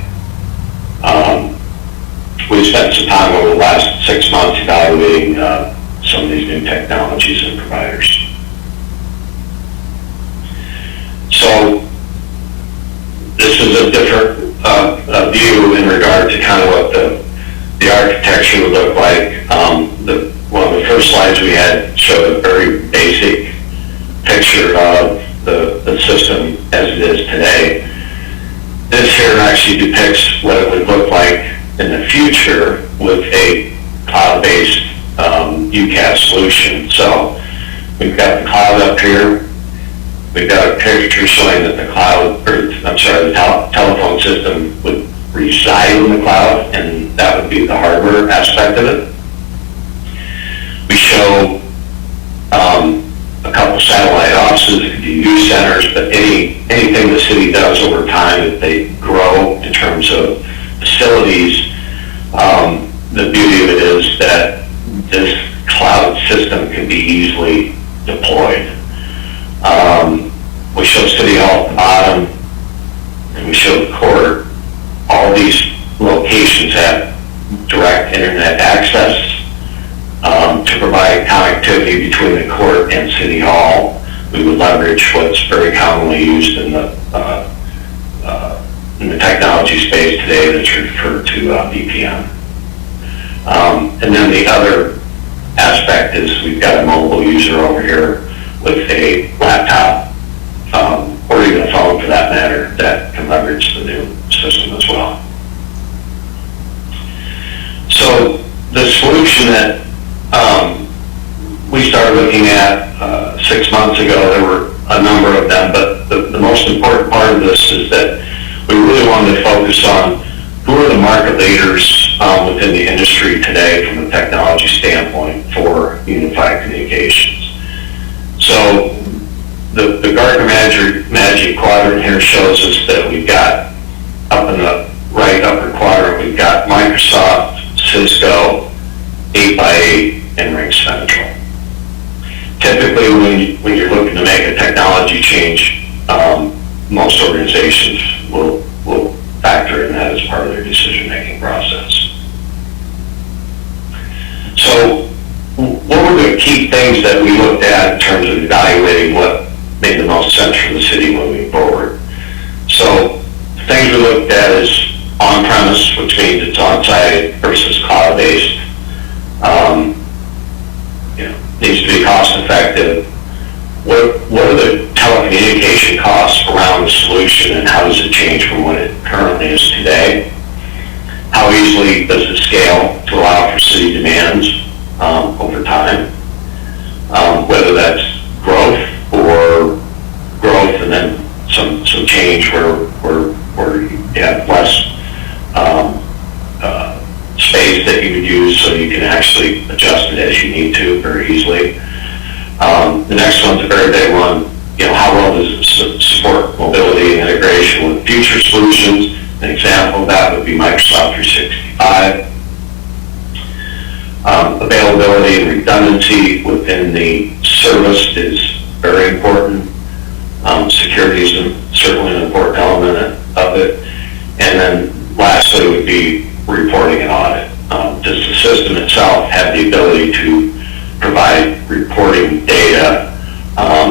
We spent some time over the last 6 months evaluating some of these new technologies and providers. So this is a different view in regard to kind of what the architecture would look like. One of the first slides we had showed a very basic picture of the system as it is today. This here actually depicts what it would look like in the future with a cloud-based UCaaS solution. So we've got the cloud up here. We've got a picture showing that the telephone system would reside in the cloud, and that would be the hardware aspect of it. We show a couple satellite offices, it could be youth centers, but anything the city does over time, if they grow in terms of facilities, the beauty of it is that this cloud system can be easily deployed. We show City Hall at the bottom, and we show the court. All these locations have direct internet access to provide connectivity between the court and City Hall. We would leverage what's very commonly used in the technology space today that's referred to VPN. And then the other aspect is we've got a mobile user over here with a laptop, or even a phone for that matter, that can leverage the new system as well. So the solution that we started looking at 6 months ago, there were a number of them, but the most important part of this is that we really wanted to focus on who are the market leaders within the industry today from a technology standpoint for unified communications. So the Gartner Magic Quadrant here shows us that we've got, up in the right upper quadrant, we've got Microsoft, Cisco, 8x8, and RingCentral. Typically, when you're looking to make a technology change, most organizations will factor in that as part of their decision-making process. So what were the key things that we looked at in terms of evaluating what made the most sense for the city moving forward? So the things we looked at is on-premise, which means it's on-site versus cloud-based. Needs to be cost-effective. What are the telecommunication costs around the solution, and how does it change from what it currently is today? How easily does it scale to allow for city demands over time? Whether that's growth or growth and then some change where you have less space that you would use, so you can actually adjust it as you need to very easily. The next one's a very big one. How well does it support mobility and integration with future solutions? An example of that would be Microsoft 365. Availability and redundancy within the service is very important. Security is certainly an important element of it. And then lastly would be reporting and audit. Does the system itself have the ability to provide reporting data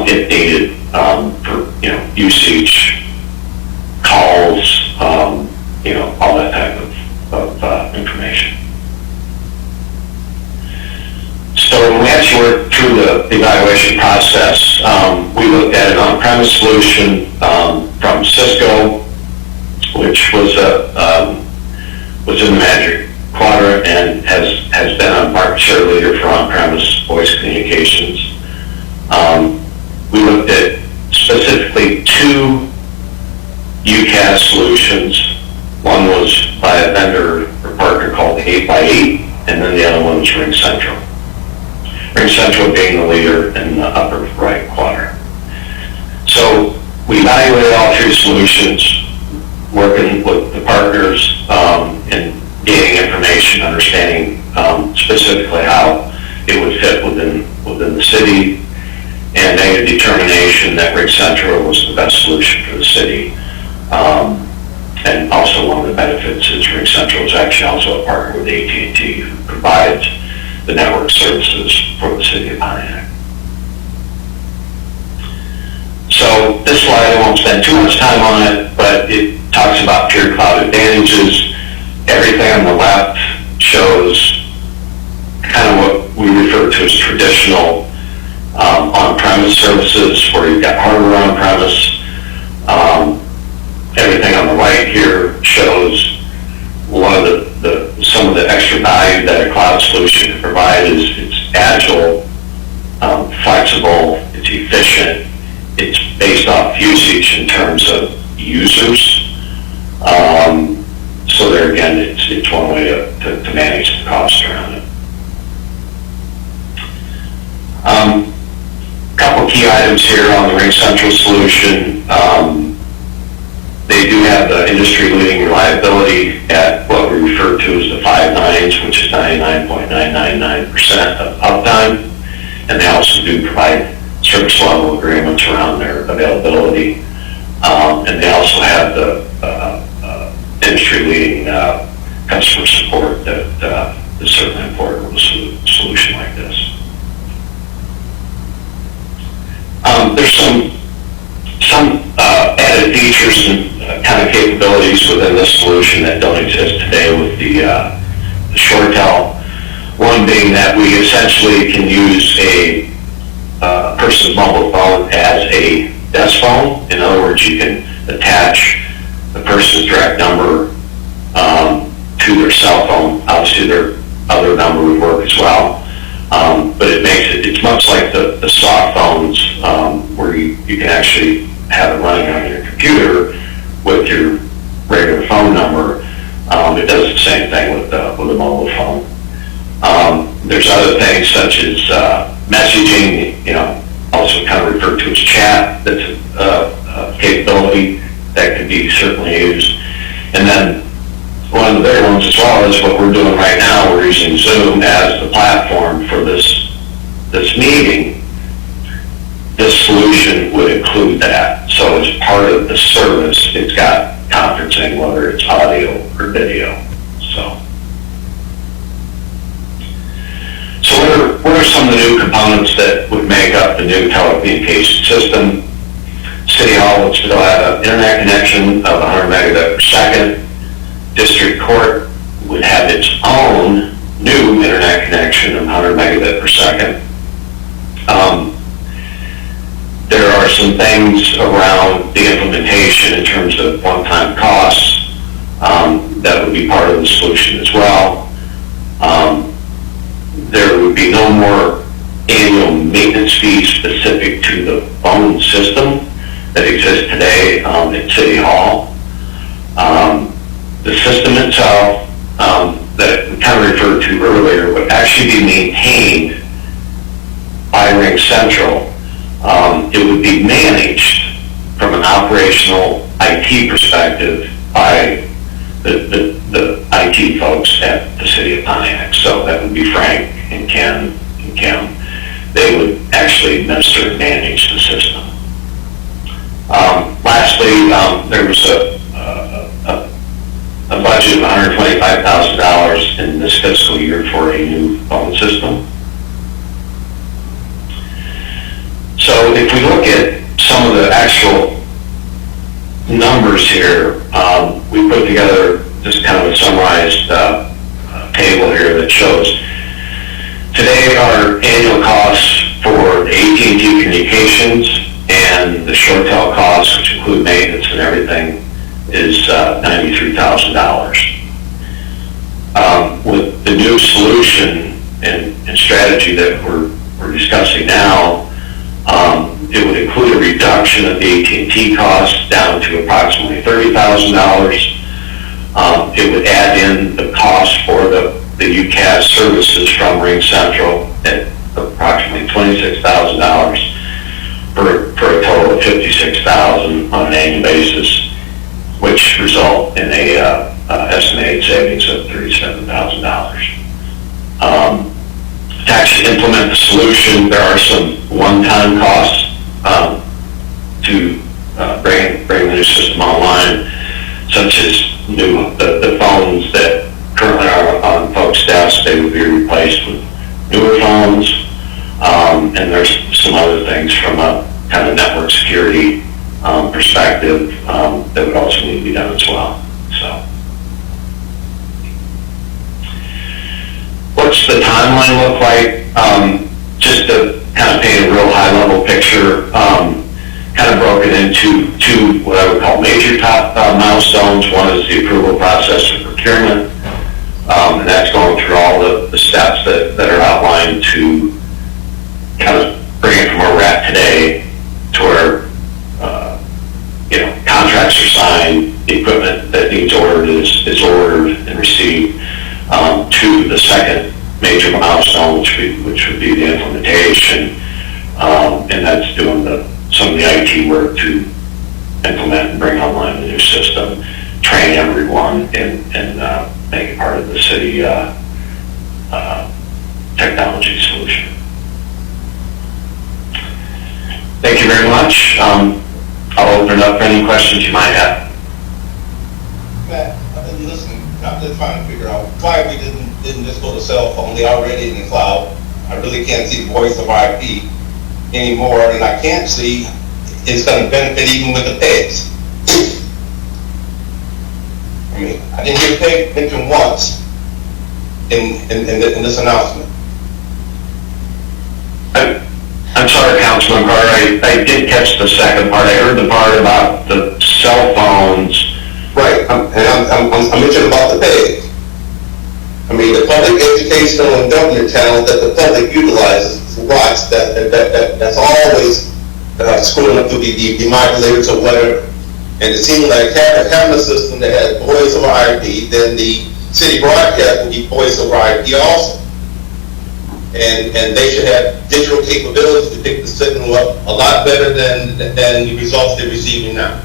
if needed for usage, calls, all that type of information. So when we actually worked through the evaluation process, we looked at an on-premise solution from Fiscal, which was in the Magic Quadrant and has been a market share leader for on-premise voice communications. We looked at specifically 2 UCaaS solutions. One was by a vendor or partner called 8x8, and then the other one was Ring Central. Ring Central being the leader in the upper right quadrant. So we evaluated all three solutions, working with the partners and gaining information, understanding specifically how it would fit within the city, and made a determination that Ring Central was the best solution for the city. And also one of the benefits is Ring Central is actually also a partner with AT&T, who provides the network services for the city of Pontiac. So this slide, I won't spend too much time on it, but it talks about pure cloud advantages. Everything on the left shows kind of what we refer to as traditional on-premise services, where you've got hardware on-premise. Everything on the right here shows one of some of the extra value that a cloud solution can provide is it's agile, flexible, it's efficient, it's based off usage in terms of users. So there again, it's one way to manage the cost around it. Couple key items here on the Ring Central solution. They do have the industry-leading reliability at what we refer to as the 5 nines, which is 99.999% of uptime. And they also do provide service level agreements around their availability. And they also have the industry-leading customer support that is certainly important with a solution like this. There's some added features and kind of capabilities within this solution that don't exist today with the ShoreTel. One being that we essentially can use a person's mobile phone as a desk phone. In other words, you can attach the person's direct number to their cell phone. Obviously, their other number would work as well. But it's much like the soft phones where you can actually have it running on your computer with your regular phone number. It does the same thing with a mobile phone. There's other things such as messaging, also kind of referred to as chat. That's a capability that can be certainly used. And then one of the bigger ones as well is what we're doing right now. We're using Zoom as the platform for this meeting. This solution would include that. So as part of the service, it's got conferencing, whether it's audio or video. So what are some of the new components that would make up the new telecommunications system? City Hall would still have an internet connection of 100 megabit per second. District Court would have its own new internet connection of 100 megabit per second. There are some things around the implementation in terms of one-time costs that would be part of the solution as well. There would be no more annual maintenance fees specific to the phone system that exists today at City Hall. The system itself that we kind of referred to earlier would actually be maintained by Ring Central. It would be managed from an operational IT perspective by the IT folks at the City of Pontiac. So that would be Frank and Ken and Kim. They would actually administer and manage the system. Lastly, there was a budget of $125,000 in this fiscal year for a new phone system. So if we look at some of the actual numbers here, we put together just kind of a summarized table here that shows today our annual costs for AT&T Communications and the ShoreTel costs, which include maintenance and everything, is $93,000. With the new solution and strategy that we're discussing now, it would include a reduction of the AT&T costs down to approximately $30,000. It would add in the cost for the the UCAS services from Ring Central at approximately $26,000 for a total of $56,000 on an annual basis, which result in a estimated savings of $37,000. To actually implement the solution, there are some one-time costs to bring the new system online, such as the phones that currently are on folks' desks. They would be replaced with newer phones, and there's some other things from a kind of network security perspective that would also need to be done as well. So, what's the timeline look like? Just to kind of paint a real high-level picture, kind of broken into two what I would call major top milestones. One is the approval process for procurement, and that's going through all the steps that are outlined to kind of bring it from where we're at today to where contracts are signed, the equipment that needs ordered is ordered and received, to the second major milestone, which would be the implementation, and that's doing some of the IT work to implement and bring online the new system, train everyone, and make it part of the city technology solution. Thank you very much. I'll open it up for any questions you might have. Matt, I've been listening. I'm just trying to figure out why we didn't just go to cell phone. They already in the cloud. I really can't see voice over IP anymore, and I can't see it's going to benefit even with the pegs. I mean, I didn't hear peg mentioned once in this announcement. I'm sorry, Councilman Carter, I did catch the second part. I heard the part about the cell phones. Right, and I'm mentioning about the pegs. I mean, the public educational and government channels that the public utilizes to watch, that's always scrolling up through the modulators or whatever. And it seems like having a system that has voice over IP, then the city broadcast will be voice over IP also. And they should have digital capabilities to pick the signal up a lot better than the results they're receiving now.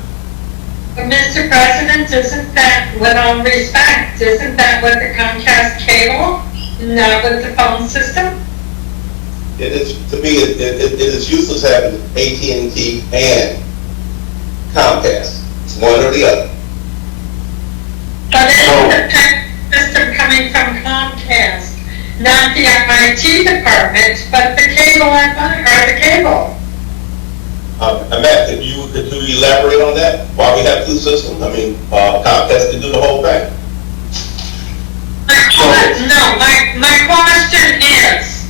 But Mr. President, isn't that, with all respect, isn't that with the Comcast cable, not with the phone system? It is, to me, it is useless having AT&T and Comcast. It's one or the other. But isn't the tech system coming from Comcast, not the IT department, but the cable or the cable? Matt, could you elaborate on that? Why we have two systems? I mean, Comcast can do the whole thing. My question is,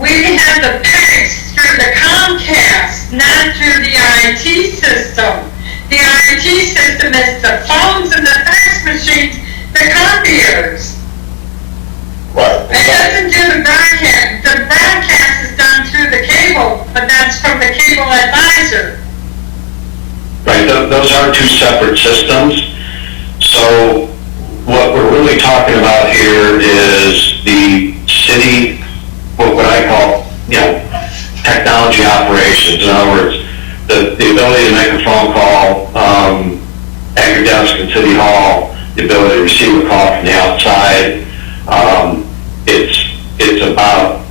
we have the pegs through the Comcast, not through the IT system. The IT system is the phones and the fax machines, the copiers. Right. It doesn't do the broadcast. The broadcast is done through the cable, but that's from the cable advisor. Right, those are two separate systems. So what we're really talking about here is the city, what I call, technology operations. In other words, the ability to make a phone call at your desk in City Hall, the ability to receive a call from the outside. It's about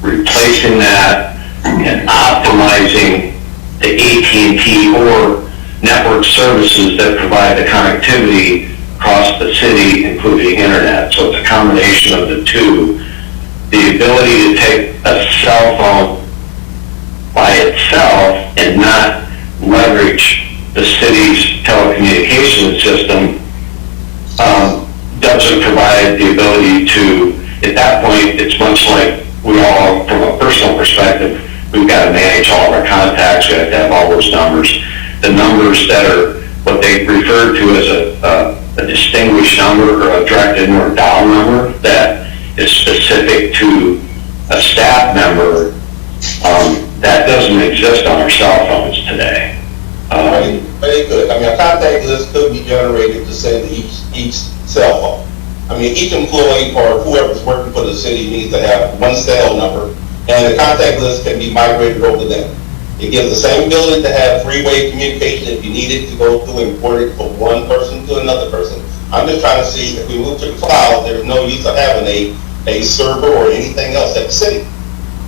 replacing that and optimizing the AT&T or network services that provide the connectivity across the city, including internet. So it's a combination of the two. The ability to take a cell phone by itself and not leverage the city's telecommunications system doesn't provide the ability to, at that point, it's much like we all, from a personal perspective, we've got to manage all of our contacts, we have to have all those numbers. The numbers that are what they refer to as a distinguished number or a directed or dial number that is specific to a staff member, that doesn't exist on our cell phones today. Very good. I mean, a contact list could be generated to send to each cell phone. I mean, each employee or whoever's working for the city needs to have one cell number, and the contact list can be migrated over them. It gives the same ability to have three-way communication if you need it to go through and port it from one person to another person. I'm just trying to see if we move to the cloud, there's no use of having a server or anything else at the city.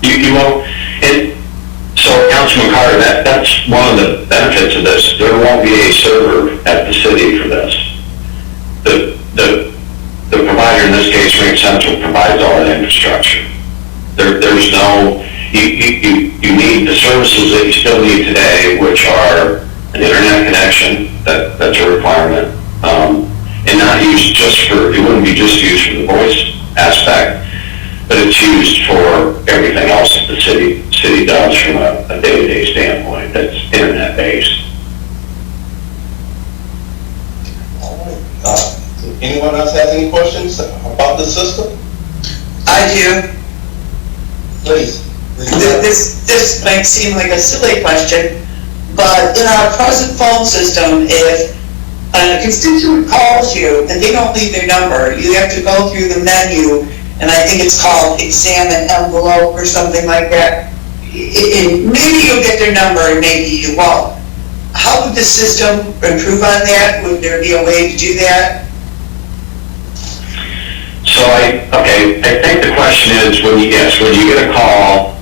You won't, and so Councilman Carter, that's one of the benefits of this. There won't be a server at the city for this. The provider, in this case, Ring Central, provides all that infrastructure. There's no, you need the services that you still need today, which are an internet connection, that's a requirement, and not used just for, it wouldn't be just used for the voice aspect, but it's used for everything else that the city does from a day-to-day standpoint that's internet-based. Anyone else has any questions about the system? I do. Please. This might seem like a silly question, but in our present phone system, if a constituent calls you and they don't leave their number, you have to go through the menu, and I think it's called examine envelope or something like that. Maybe you'll get their number and maybe you won't. How would the system improve on that? Would there be a way to do that? So I think the question is, when you get a call,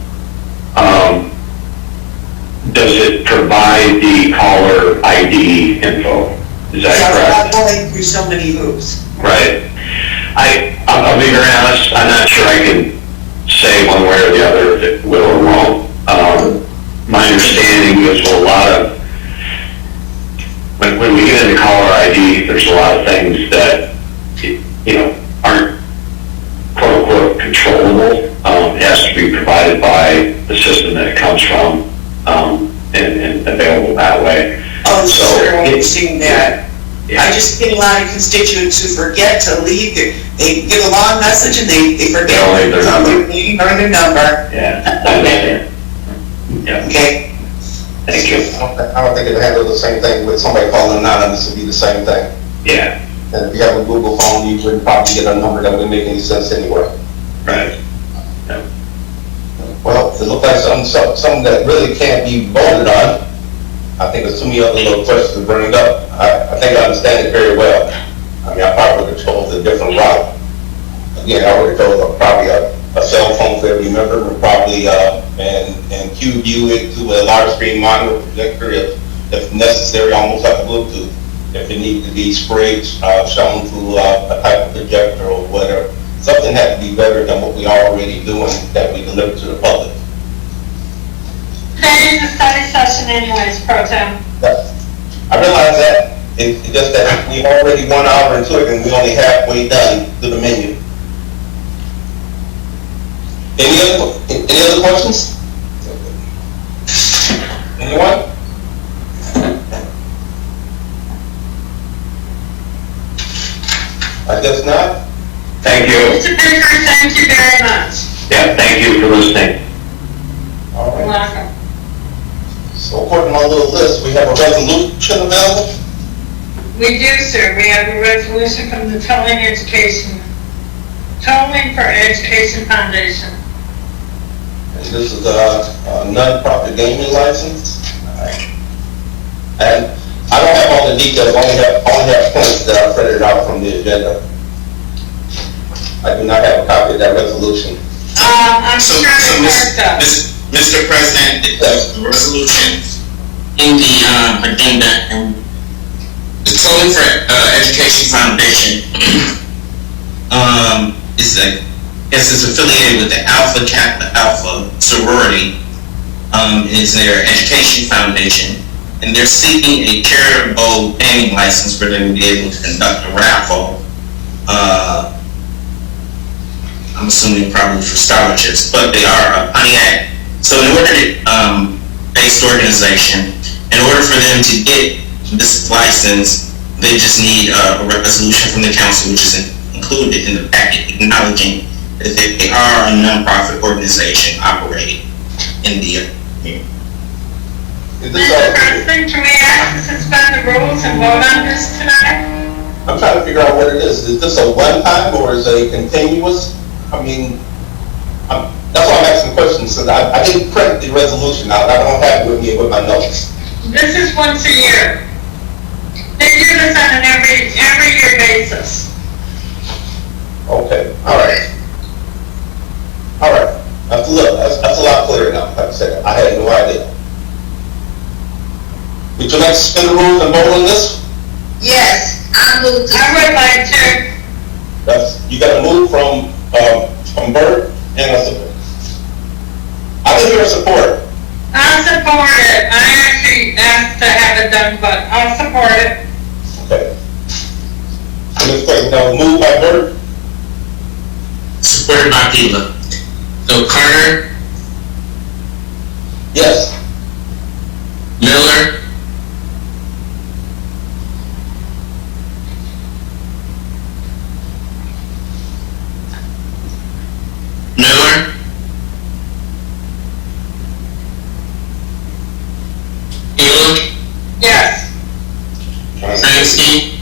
does it provide the caller ID info? Is that correct? I'm going through so many hoops. Right. I'll be very honest, I'm not sure I can say one way or the other if it will or won't. My understanding is a lot of, when we get into caller ID, there's a lot of things that, aren't quote-unquote controllable. It has to be provided by the system that it comes from, and available that way. Oh, so sure, I've seen that. Yeah. I just get a lot of constituents who forget to leave they get a long message and they forget their name or their number. Yeah, I understand. Yeah. Okay. Thank you. I don't think it'll handle the same thing with somebody calling anonymous. It'll be the same thing. Yeah. And if you have a Google phone, you would probably get a number that wouldn't make any sense anywhere. Right. Yeah. Well, it looks like something that really can't be voted on. I think there's too many other little questions to bring up. I think I understand it very well. I mean, I probably would have chose a different route. Again, I would have chose probably a cell phone for every member, and probably and cue view it to a large screen monitor projector if necessary, almost like a Bluetooth. If it needs to be sprayed, shown through a type of projector or whatever. Something had to be better than what we are already doing that we deliver to the public. That is a study session anyways, Pro Tem. I realize that. It's just that we already 1 hour into it and we only halfway done to the menu. Any other questions? Anyone? I guess not. Thank you. Mr. Baker, thank you very much. Yeah, thank you for listening. All You're right. welcome. So according to my little list, we have a resolution available. We do, sir. We have a resolution from the Tolling for Education Foundation. And this is a non-profit gaming license. And I don't have all the details, I only have points that I printed out from the agenda. I do not have a copy of that resolution. I'm So, sure it does. Mr. President, the resolution in the agenda, and the Tolling for Education Foundation is affiliated with the Alpha Kappa Alpha sorority. Is their education foundation, and they're seeking a charitable gaming license for them to be able to conduct a raffle. I'm assuming probably for scholarships, but they are a Pontiac. So in order to, based organization, in order for them to get this license, they just need a resolution from the council, which is included in the packet, acknowledging that they are a nonprofit organization operating in the Is this Mr. President, can we ask to suspend the rules and vote on this tonight? I'm trying to figure out what it is. Is this a one-time or is it a continuous? I mean, that's why I'm asking questions, because I didn't print the resolution out. I don't have it with me with my notes. This is once a year. They do this on an every year basis. Okay, all right. All right, that's a lot clearer now, like I said. I had no idea. Would you like to suspend the rules and vote on this? Yes, I move to. I would like to. You got to move from Bert and a support. I didn't hear support. I'll support it. I actually asked to have it done, but I'll support it. Okay. So this place now moved by Bert. Supported by Pila. So Carter, Yes. Miller, Miller, Pila, Yes. Kransky,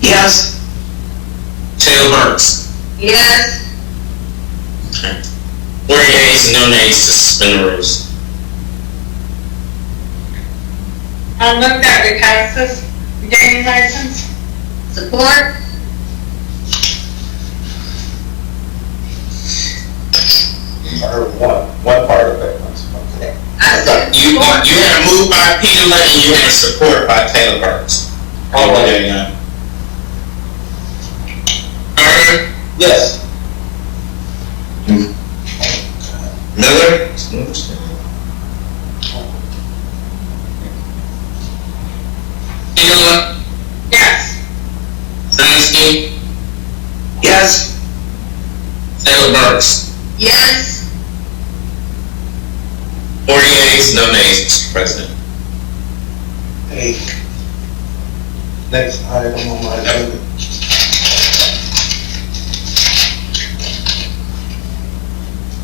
Yes. Taylor Burks. Yes, 4 yeas, no nays to suspend the rules. I'll move that we pass this gaming license. support. I heard one part of it. Okay. I said You support. had a move by Pila and you had support by Taylor Burks. All right. There you go. Carter, Yes. Miller, Pila, Yes. Kransky, Yes. Taylor Burks. Yes, 4 yeas, no nays, Mr. President. Hey. Next item on my agenda.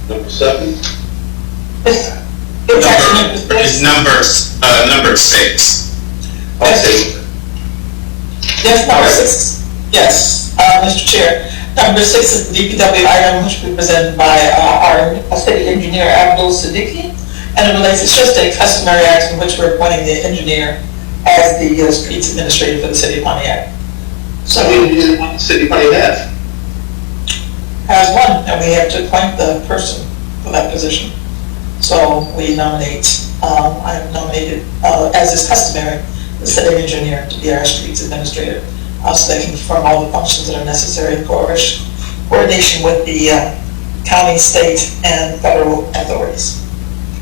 Number 7. It's actually It's number 6. Okay. Yes, number 6, yes, Mr. Chair. Number 6 is the DPW item, which will be presented by our city engineer, Abdul Siddiqui. And it relates, it's just a customary act in which we're appointing the engineer as the streets administrator for the city of Pontiac. So who did the city money have? Has one, and we have to appoint the person for that position. So we nominate, I have nominated, as is customary, the city engineer to be our streets administrator. So they can perform all the functions that are necessary in coordination with the county, state, and federal authorities.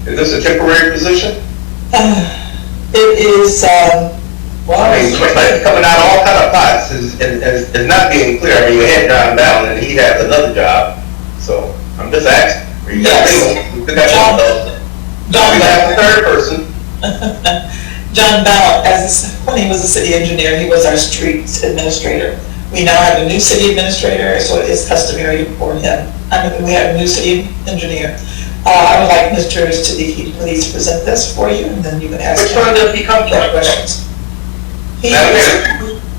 Is this a temporary position? It is, well, I mean, it's like coming out of all kind of pots. It's not being clear. I mean, you had John Ballin and he has another job. So I'm just asking. Yes. We have a third person. John Ballard, when he was a city engineer, he was our streets administrator. We now have a new city administrator, so it is customary for him. We have a new city engineer. I would like Mr. Siddiqui to please present this for you, and then you can ask Which fund does he come from? questions.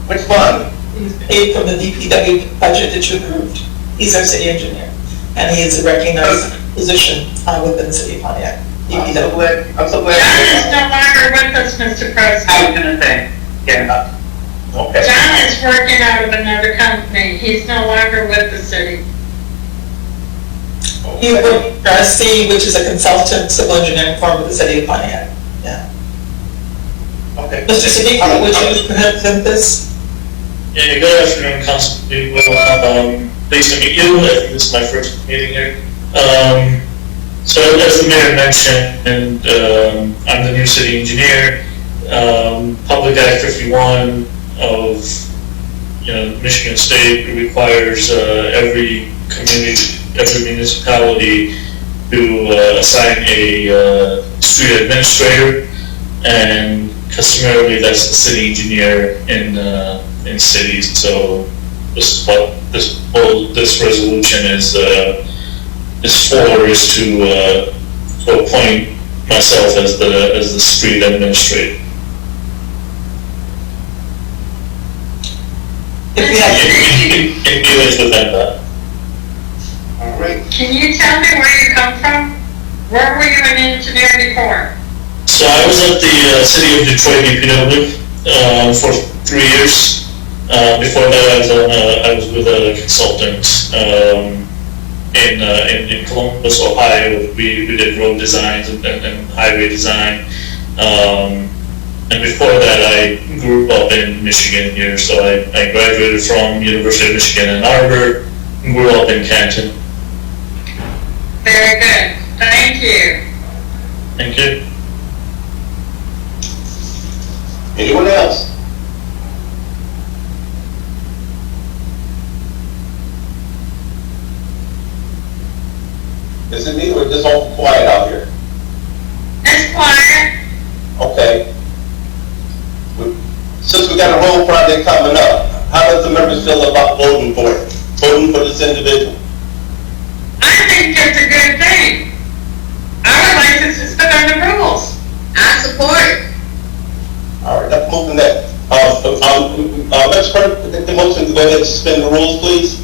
Which fund? He's paid from the DPW budget that you approved. He's our city engineer, and he is a recognized position within the city of Pontiac. I'm so glad. John is no longer with us, Mr. President. I was gonna say, yeah. Okay. John is working out of another company. He's no longer with the city. He worked for C, which is a consultant civil engineering firm with the city of Pontiac. Yeah. Okay. Mr. Siddiqui, would you present this? Yeah, good afternoon, Council people. Pleased to meet you. I think this is my first meeting here. So as the mayor mentioned, I'm the new city engineer. Public Act 51 of Michigan State requires every community, every municipality to assign a street administrator, and customarily that's the city engineer in cities. So this is what this resolution is for, is to appoint myself as the street administrator. If we have, It is within that. All right. Can you tell me where you come from? Where were you an engineer before? So I was at the City of Detroit DPW for 3 years. Before that, I was with a consultant in Columbus, Ohio. We did road designs and highway design. And before that, I grew up in Michigan here. So I graduated from University of Michigan Ann Arbor and grew up in Canton. Very good. Thank you. Thank you. Anyone else? Is it me or just all quiet out here? It's quiet. Okay. Since we got a road project coming up, how does the members feel about voting for it? Voting for this individual? I think it's a good thing. I would like to suspend the rules. I support it. All right, let's move to that. Mr. Clerk, take the motion to go ahead and suspend the rules, please.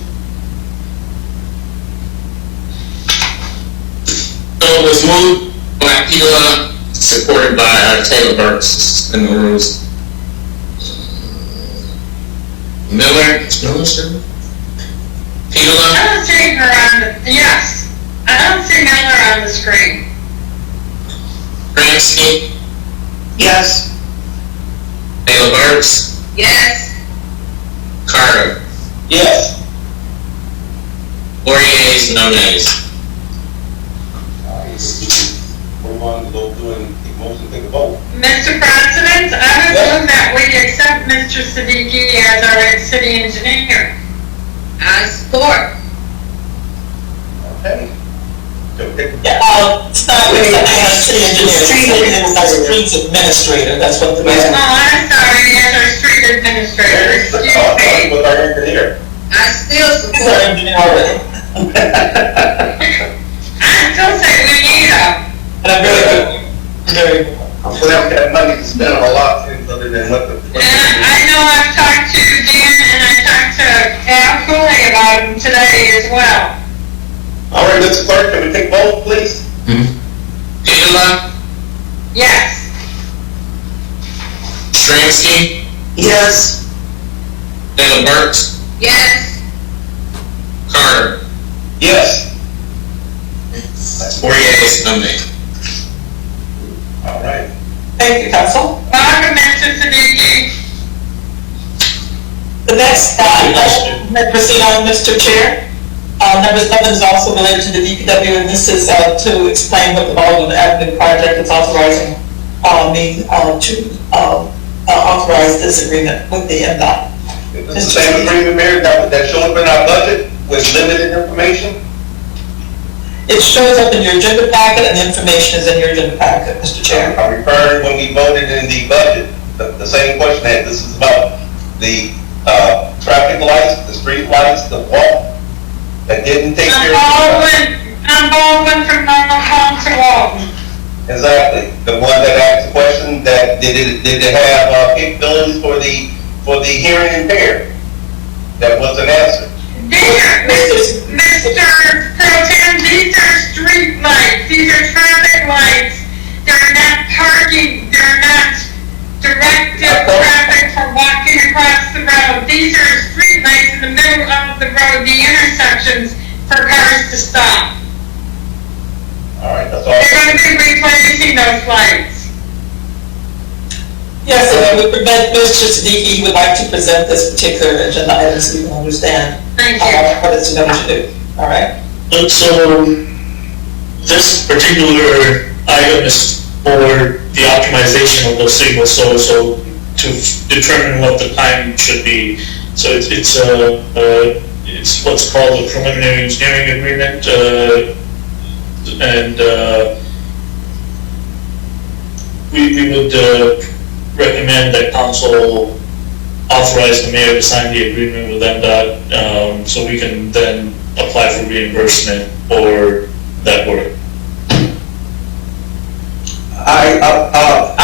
So it was moved by Peter, supported by Taylor Burks, suspend the rules. Miller, Peter, I don't see her on the, yes. I don't see Miller on the screen. Ramsey, Yes. Taylor Burks, Yes. Carter. Yes. 4 yeas, no nays. Move on to go through and take motion, take a vote. Mr. President, I would move that we accept Mr. Siddiqui as our city engineer. I support. Okay. So take a it's not really a city engineer, it's a streets administrator, that's what the. Oh, I'm sorry, as our street administrator, excuse me. with our engineer. I still He's our support. engineer already. I still say we need him. And I'm very good. I'm glad we have money to spend on a lot of things other than what the. And I know I've talked to Dan and I talked to Al Cooley about him today as well. All right, Mr. Clerk, can we take vote, please? Peter, Yes. Shramsky, Yes. Taylor Burks, Yes. Carter. Yes. 4 yeas, no nays. All right. Thank you, council. Welcome, Mr. Siddiqui. The next, may I proceed on, Mr. Chair? Number 7 is also related to the DPW, and this is to explain what the Baldwin Avenue project is authorizing me to authorize this agreement with the MDOT. It's the same agreement, Mayor, that showed up in our budget with limited information? It shows up in your agenda packet, and the information is in your agenda packet, Mr. Chair. I referred when we voted in the budget, the same question, that this is about the traffic lights, the street lights, the walk, that didn't take care of. I'm Baldwin from Home to Walton. Exactly, the one that asked the question that did it have capabilities for the hearing impaired? That wasn't answered. Mr. Pro Tem, these are street lights, these are traffic lights. They're not parking, they're not directed traffic for walking across the road. These are street lights in the middle of the road, the intersections for cars to stop. All right, that's all. They're going to be replacing those lights. Yes, and it would prevent Mr. Siddiqui, he would like to present this particular agenda item so you can understand what it's going to do. All right? So this particular item is for the optimization of those signals, so to determine what the time should be. So it's what's called a preliminary engineering agreement, and we would recommend that council authorize the mayor to sign the agreement with MDOT, so we can then apply for reimbursement for that work. I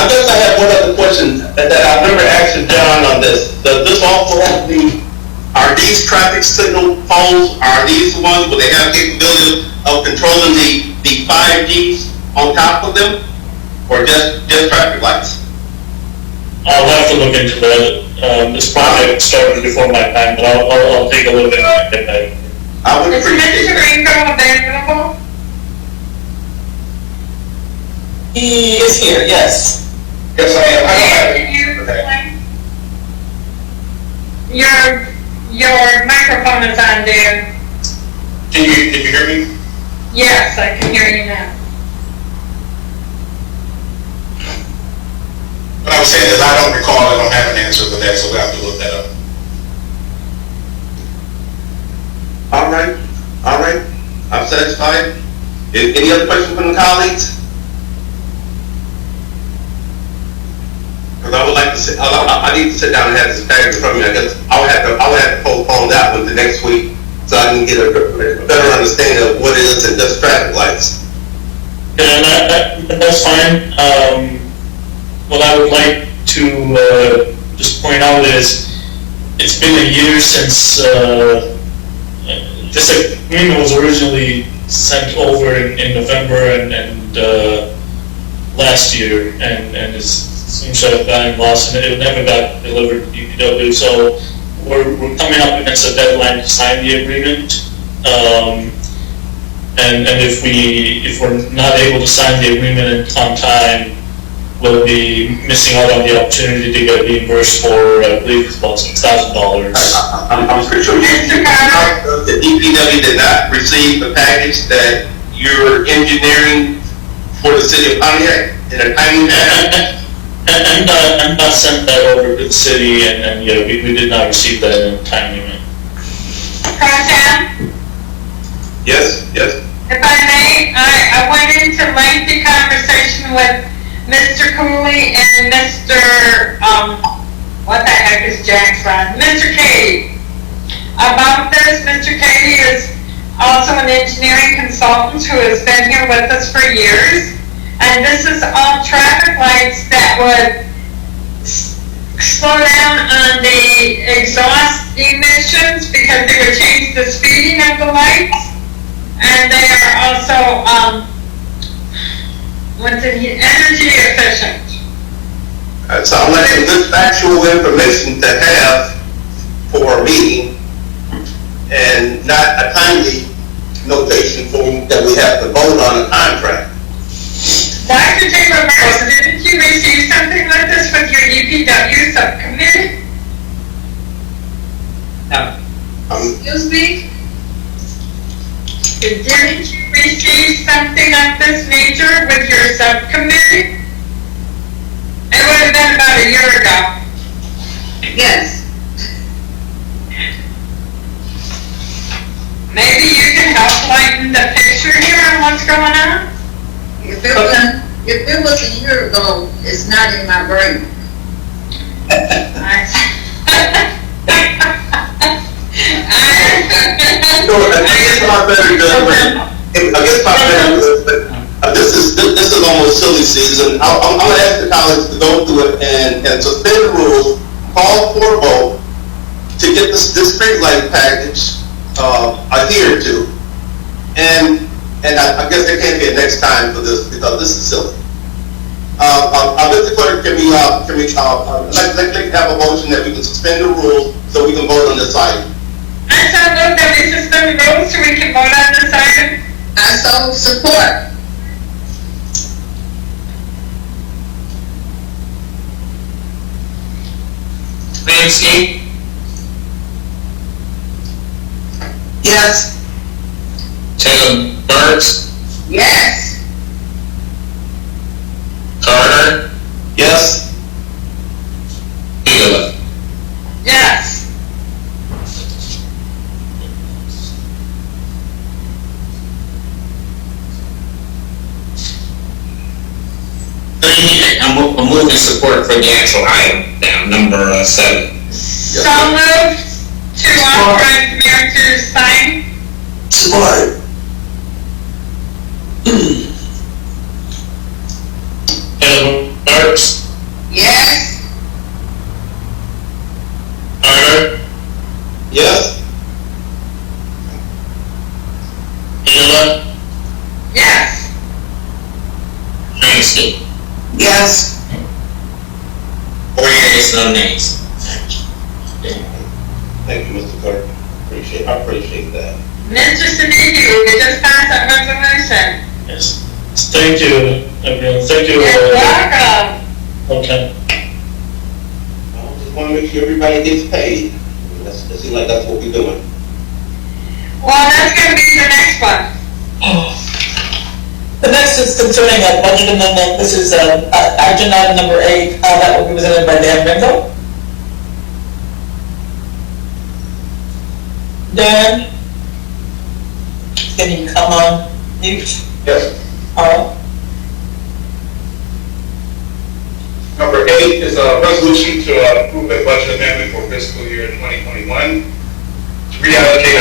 guess I have one other question that I've never asked John on this. Does this also have to be Are these traffic signal poles, are these the ones where they have capability of controlling the 5Gs on top of them? Or just traffic lights? I'll have to look into that. This project started before my time, but I'll take a look at it. I would Is appreciate Mr. it. Ringo available? He is here, yes. Yes, I am. Can you explain? Your microphone is on, Dan. Can you hear me? Yes, I can hear you now. What I was saying is I don't recall, I don't have an answer for that, so we have to look that up. All right, I'm satisfied. Any other questions from the colleagues? Because I would like to sit, I need to sit down and have this package in front of me. I guess I would have to postpone that one to next week so I can get a better understanding of what it is and just traffic lights. Yeah, that's fine. What I would like to just point out is it's been a year since this agreement was originally sent over in November and last year, and it seems to have gotten lost, and it never got delivered to DPW. So we're coming up against a deadline to sign the agreement. And if we're not able to sign the agreement on time, we'll be missing out on the opportunity to get reimbursed for, I believe it's about $6,000. I'm pretty sure the DPW did not receive the package that you're engineering for the city of Pontiac in a timely manner. I'm not sent that over to the city, and yeah, we did not receive that in a timely manner. President, Yes. if I may, I went into lengthy conversation with Mr. Cooley and Mr., what the heck is Jack's son? Mr. Katie. About this, Mr. Katie is also an engineering consultant who has been here with us for years. And this is all traffic lights that would slow down on the exhaust emissions because they would change the speeding of the lights. And they are also, energy efficient. That sounds like some good factual information to have for a meeting and not a timely notation form that we have to vote on a contract. Dr. Taylor, didn't you receive something like this with your DPW subcommittee? No. Excuse me? Didn't you receive something of this nature with your subcommittee? It would have been about a year ago. Yes. Maybe you can help lighten the picture here on what's going on? If it was a year ago, it's not in my brain. This is almost silly season. I'm going to ask the college to go through it and suspend the rules, call for a vote to get this street light package adhered to. And I guess there can't be a next time for this because this is silly. Mr. Clerk, can we have a motion that we can suspend the rules so we can vote on this item? I so move that we suspend the rules so we can vote on this item. I so support. Lansky? Yes. Taylor Burks? Yes. Carter? Yes. Wheeler? Yes. I'm moving support for the actual item now, number 7. So moved to authorize the mayor to sign. Support. Taylor Burks? Yes. Carter? Yes. Yes. 4 yeas, no nays. Thank you, Mr. Clerk. I appreciate that. Mr. Siddiqui, we just passed that resolution. Yes. Thank you, everyone. Thank you. You're welcome. Okay. I just want to make sure everybody gets paid. It seems like that's what we're doing. Well, that's gonna be the next one. The next is concerning a budget amendment. This is agenda item number 8. That will be presented by Dan Ringo. Dan, can you come on mute? Yes. All right. Number 8 is a resolution to approve a budget amendment for fiscal year 2021 to reallocate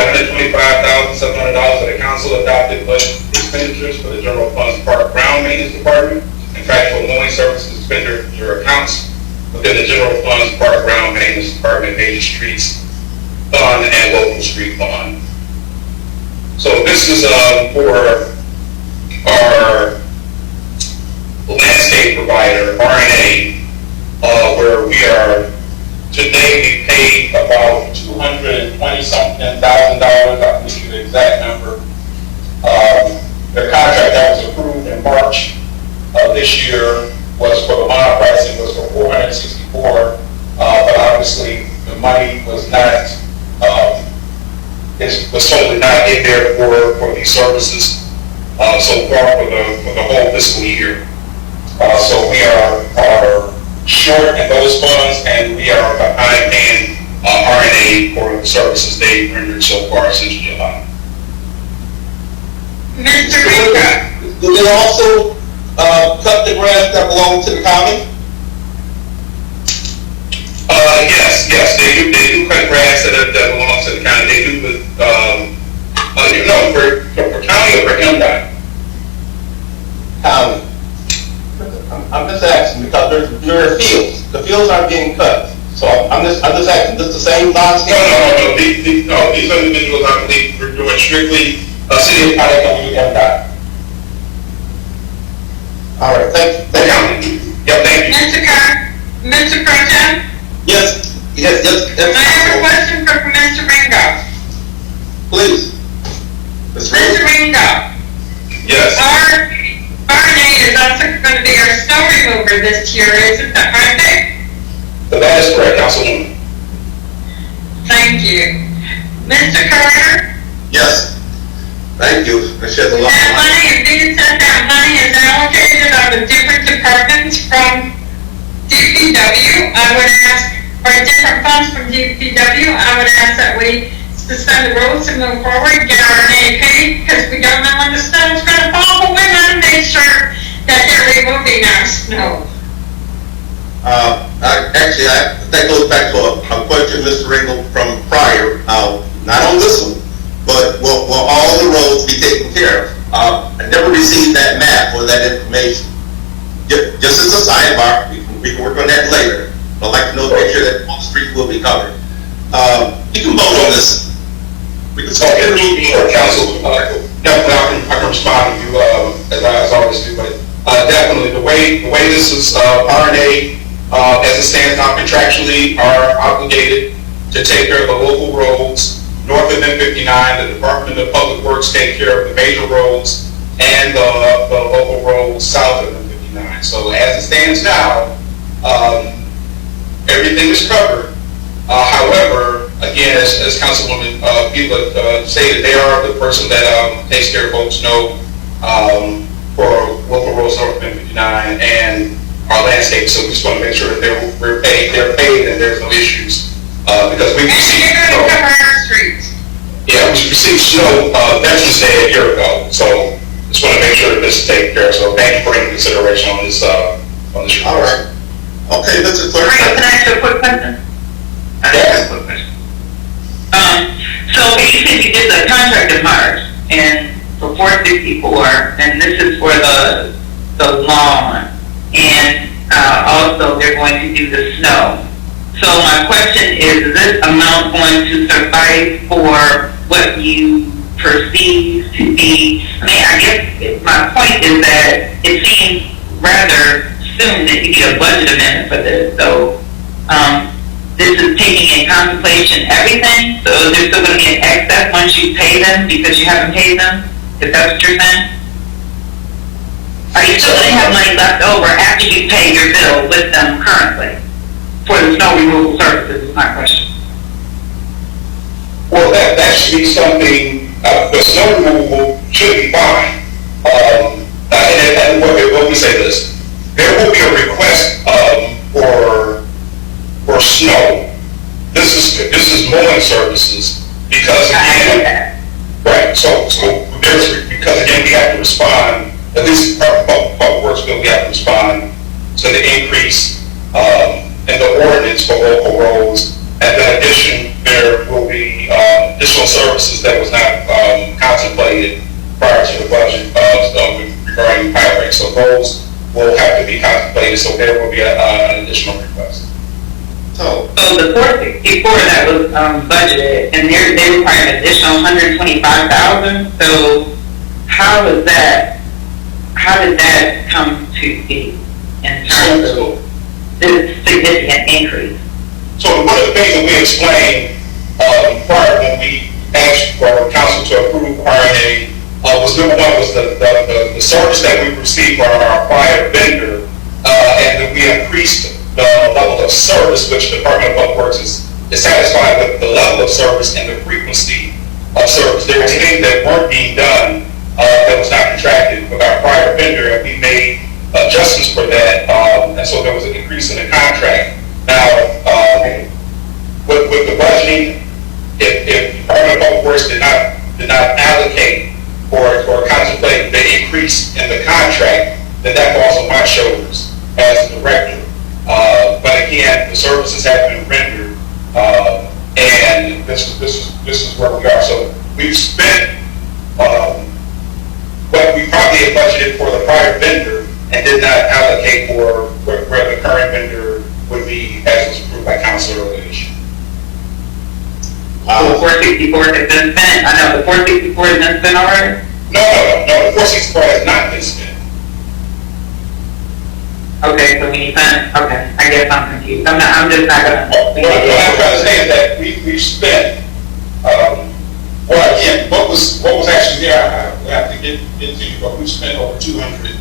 $125,700 of the council adopted budget expenditures for the general funds park ground maintenance department and factual mowing services expenditure accounts within the general funds park ground maintenance department major streets fund and local street fund. So this is for our landscape provider, RNA, where we are, today we paid about $220-something thousand, I'll give you the exact number. The contract that was approved in March of this year was for the bond pricing was for $464, but obviously the money was not, it was totally not in there for these services so far for the whole fiscal year. So we are short in those funds, and we are behind paying RNA for the services they've rendered so far since July. Mr. Ringo. Do they also cut the grass that belongs to the county? Yes, they do cut grass that belongs to the county. They do with, for county or for MDOT? County. I'm just asking because there are fields. The fields aren't getting cut. So I'm just asking. This the same landscape? No. These individuals, I believe, are doing strictly city of Pontiac and MDOT. All right. Thank you. Yep, thank you. Mr. President? Yes. I have a question for Mr. Ringo. Please. Mr. Ringo. Yes. Our RNA is also going to be our snow remover this year, isn't that, aren't they? That is correct, Councilwoman. Thank you. Mr. Carter? Yes. Thank you. I shed a lot of That light. money, if you said that money is allocated on the different departments from DPW, I would ask, or different funds from DPW, I would ask that we suspend the rules and move forward, get our RNA paid, because we don't know when the snow's going to fall, but we want to make sure that they're removing our snow. Actually, that goes back to a question, Mr. Ringo, from prior, not on this one, but will all the roads be taken care of? I never received that map or that information. Just as a sidebar, we can work on that later. I'd like to know, make sure that all the streets will be covered. You can vote on this. We can talk in the meeting or council. Definitely, I can respond to you as I always do, but definitely the way this is RNA as it stands now contractually are obligated to take care of the local roads north of M59. The Department of Public Works take care of the major roads and the local roads south of M59. So as it stands now, everything is covered. However, again, as Councilwoman Pila stated, they are the person that takes care of folks' snow for local roads north of M59 and our landscape. So we just want to make sure that they're paid and there's no issues because we received snow. Cover our streets. Yeah, we received snow Veterans Day a year ago. So just want to make sure that this is taken care of. So thank you for your consideration on this report. All right. Okay, Mr. Clerk. Can I ask you a quick question? Yes. So you said you did the contract in March, and for 464, and this is for the lawn, and also they're going to do the snow. So my question is this amount going to suffice for what you perceive to be? I mean, I guess my point is that it seems rather soon that you get a budget amendment for this. So, this is taking in contemplation everything. So there's still going to be an excess once you pay them because you haven't paid them. Is that what you're saying? Are you still going to have money left over after you pay your bill with them currently for the snow removal services? Is my question. Well, that should be something. The snow removal should be fine. And what we say this, there will be a request for snow. This is mowing services because again, right. So there's because again we have to respond. At least Public Works bill, we have to respond to the increase in the ordinance for local roads. And in addition, there will be additional services that was not contemplated prior to the budget regarding Pirate. So those will have to be contemplated. So there will be an additional request. So the 464 that was budgeted, and they require an additional 125,000. So how did that come to be in terms of this significant increase? So one of the things that we explained prior when we asked for council to approve RNA was number one was the service that we received from our prior vendor, and that we increased the level of service, which the Department of Public Works is satisfied with the level of service and the frequency of service. There were things that weren't being done that was not contracted with our prior vendor, and we made adjustments for that, and so there was an increase in the contract. Now, with the budgeting, if Department of Public Works did not allocate or contemplate the increase in the contract, then that falls on my shoulders as the director. But again, the services have been rendered, and this is where we are. So we've spent what we probably had budgeted for the prior vendor and did not allocate for where the current vendor would be as was approved by council earlier this year. The 464 has been spent. I know the 464 has been spent already. No, the 464 has not been spent. Okay, so when you spent, okay, I guess I'm confused. I'm just not gonna. What I'm trying to say is that we've spent. Well, again, what was actually there? I have to get into you, but we spent over 200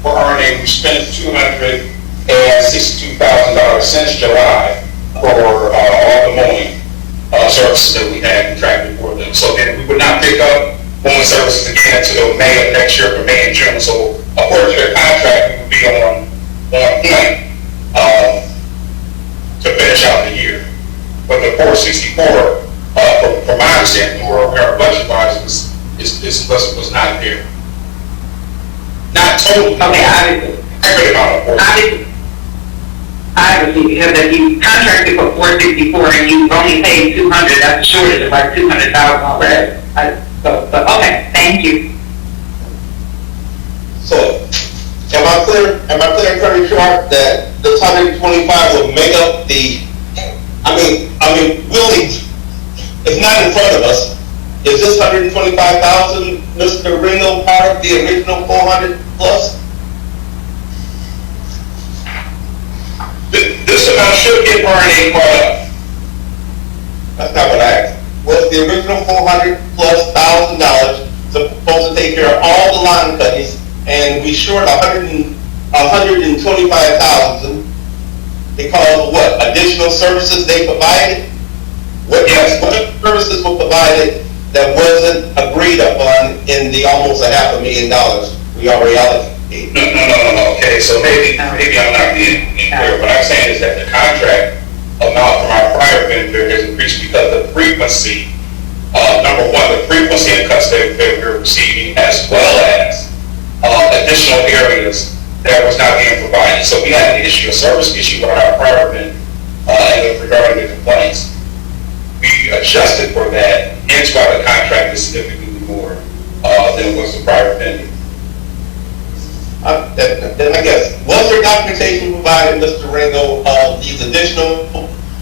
for RNA. We spent $262,000 since July for all the mowing services that we had contracted for them. So then we would not pick up mowing services again until May of next year for May and June. So according to their contract, we would be on point to finish out the year. But the 464, from my understanding, where our budget wise was not there. Not totally. Okay, obviously, because if you contracted for 464 and you only paid 200, that's a shortage of like 200,000 already. But okay, thank you. So, am I clear, Attorney Sharp, that the 125 will make up the, I mean, really, it's not in front of us. Is this 125,000, Mr. Ringo, part of the original 400 plus? This amount should get RNA caught up. That's not what I asked. Was the original 400 plus $1,000 supposed to take care of all the line cuttings, and we short 125,000 because of what? Additional services they provided? What services were provided that wasn't agreed upon in the almost $500,000 we already allocated? No. Okay, so maybe I'm not being clear. What I'm saying is that the contract amount from our prior vendor has increased because the frequency, number one, the frequency of cuts that we're receiving, as well as additional areas that was not being provided. So we had an issue, a service issue with our prior vendor regarding the complaints. We adjusted for that, hence why the contract is significantly more than was the prior vendor. Then I guess, was there documentation provided, Mr. Ringo, of these additional?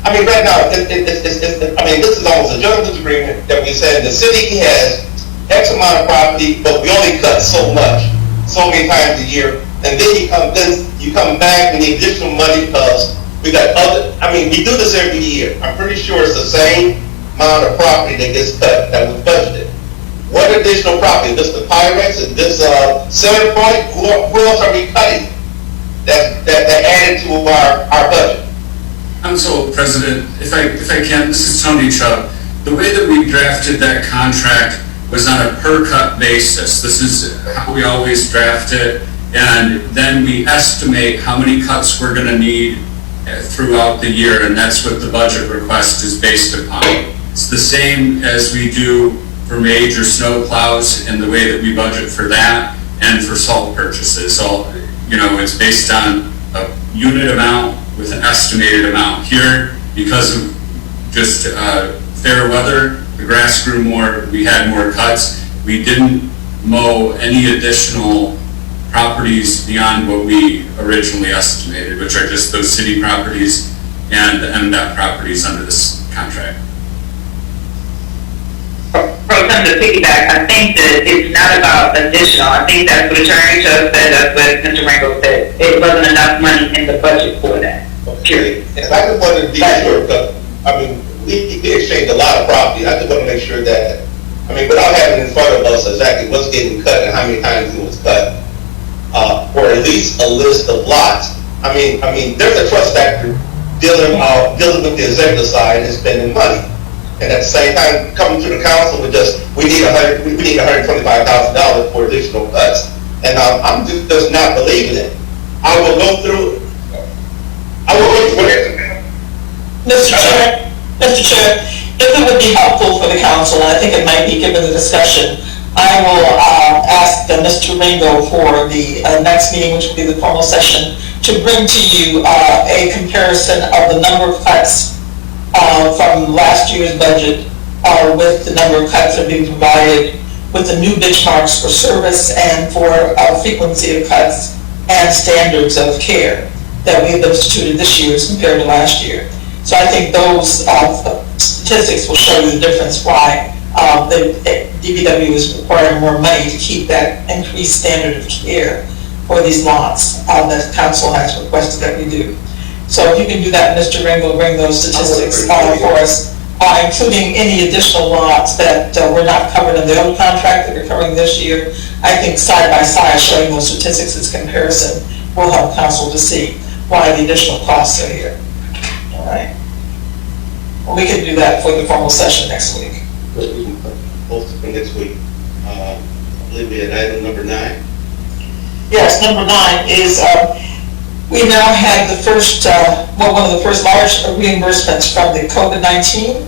I mean, right now, this is almost a gentleman's agreement that we said the city has X amount of property, but we only cut so much. so many times a year, and then you come back with the additional money because we got we do this every year. I'm pretty sure it's the same amount of property that gets cut that was budgeted. What additional property? Is this the Pyrex? Is this Center Point? Who else are we cutting that added to our budget? Council President, if I can, this is Tony Chubb. The way that we drafted that contract was on a per cut basis. This is how we always draft it, and then we estimate how many cuts we're going to need throughout the year, and that's what the budget request is based upon. It's the same as we do for major snow plows in the way that we budget for that and for salt purchases. So, it's based on a unit amount with an estimated amount. Here, because of just fair weather, the grass grew more, we had more cuts. We didn't mow any additional properties beyond what we originally estimated, which are just those city properties and the MDOT properties under this contract. From the piggyback, I think that it's not about additional. I think that's what Attorney Chubb said, that's what Mr. Ringo said. It wasn't enough money in the budget for that. Period. And I just wanted to be sure, because, we exchanged a lot of property. I just want to make sure that, without having in front of us exactly what's getting cut and how many times it was cut, or at least a list of lots. There's a trust factor dealing with the executive side and spending money. And at the same time, coming to the council with we need $125,000 for additional cuts. And I'm just not believing it. I will go through it. Mr. Chair, if it would be helpful for the council, and I think it might be given the discussion, I will ask Mr. Ringo for the next meeting, which will be the formal session, to bring to you a comparison of the number of cuts from last year's budget with the number of cuts that are being provided with the new benchmarks for service and for frequency of cuts and standards of care that we have instituted this year as compared to last year. So I think those statistics will show you the difference why the DPW is requiring more money to keep that increased standard of care for these lots that council has requested that we do. So if you can do that, Mr. Ringo, bring those statistics for us, including any additional lots that were not covered in the old contract that are covering this year. I think side by side showing those statistics as comparison will help council to see why the additional costs are here. All right. Well, we can do that for the formal session next week. We can post it for next week. I believe we had item number 9. Yes, number 9 is we now have the first, one of the first large reimbursements from the COVID-19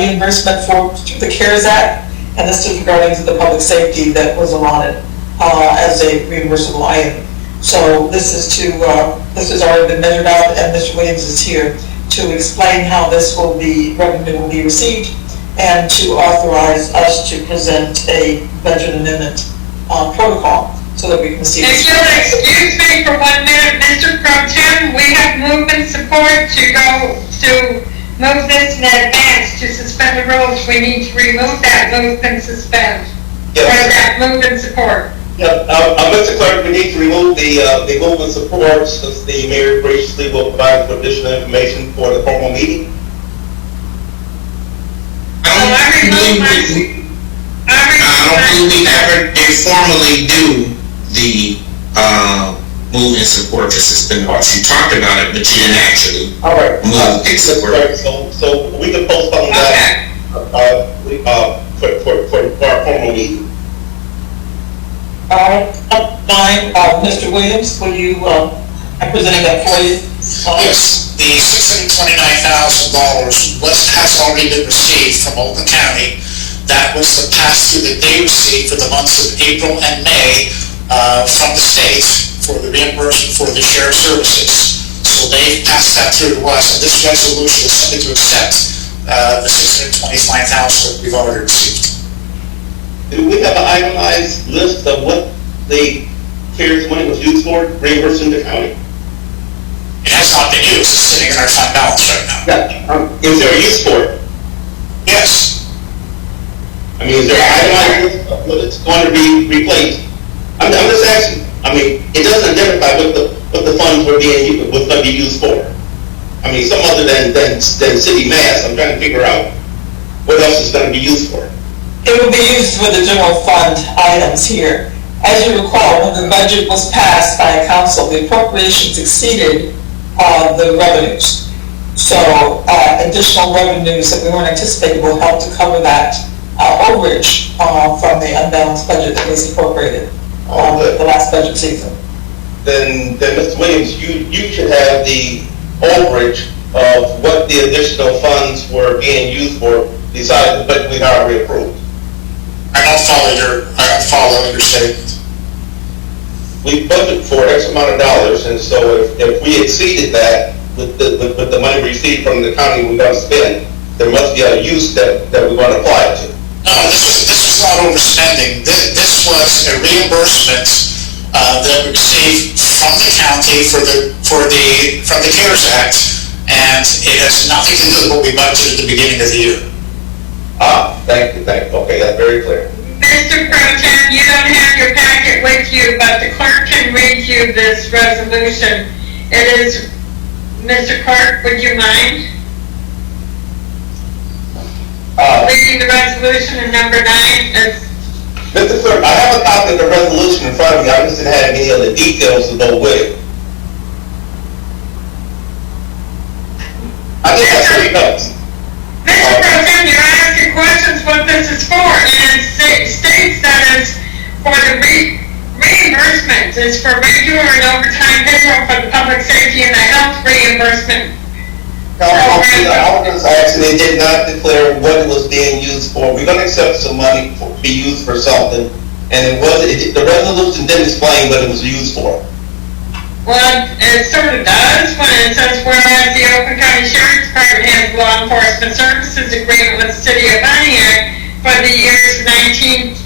reimbursement through the CARES Act, and this is regarding to the public safety that was allotted as a reimbursable item. So this has already been measured out, and Mr. Williams is here to explain how this revenue will be received, and to authorize us to present a budget amendment protocol so that we can see. If you'll excuse me for 1 minute, Mr. Pro Tem, we have movement support to move this in advance to suspend the rules. We need to remove that move and suspend. Yes. Or that move and support. Yeah, Mr. Clerk, we need to remove the move and support since the mayor graciously will provide for additional information for the formal meeting. I don't believe we ever did formally do the move and support to suspend laws. You talked about it, but you didn't actually move and support. So we can postpone that for our formal meeting. Fine. Mr. Williams, will you, I'm presenting that for you. Yes, the $629,000 has already been received from Oakland County. That was the pass-through that they received for the months of April and May from the state for the reimbursement for the shared services. So they passed that through to us, and this resolution is simply to accept the $629,000 that we've already received. Do we have an itemized list of what the CARES money was used for, reimbursing the county? It has not been used. It's sitting in our fund balance right now. Yeah. Is there a use for it? Yes. Is there an itemized list of what it's going to be replaced? I'm just asking, I mean, it doesn't identify what the funds were being, was going to be used for. I mean, some other than city mass, I'm trying to figure out what else is going to be used for. It will be used for the general fund items here. As you recall, when the budget was passed by council, the appropriations exceeded the revenues. So additional revenues that we weren't anticipating will help to cover that overage from the unbalanced budget that was appropriated the last budget season. Then Mr. Williams, you should have the overage of what the additional funds were being used for besides the budget we already approved. I don't follow your statement. We budgeted for X amount of dollars, and so if we exceeded that with the money received from the county we're going to spend, there must be a use that we're going to apply it to. No, this was not overspending. This was a reimbursement that we received from the county from the CARES Act, and it has nothing to do with what we budgeted at the beginning of the year. Thank you. Okay, that's very clear. Mr. Pro Tem, you don't have your packet with you, but the clerk can read you this resolution. It is, Mr. Clerk, would you mind reading the resolution in number 9? Mr. Clerk, I have a copy of the resolution in front of me. I just didn't have any other details to go with it. I think that's what it does. Mr. Pro Tem, you're asking questions what this is for, and it states that it's for the reimbursement. It's for regular and overtime payroll for the public safety and the health reimbursement. I was asking, they did not declare what it was being used for. We're going to accept some money to be used for something, and the resolution didn't explain what it was used for. Well, it sort of does when it says, whereas the Oakland County Sheriff's Department has law enforcement services agreement with the City of Pontiac for the years 2019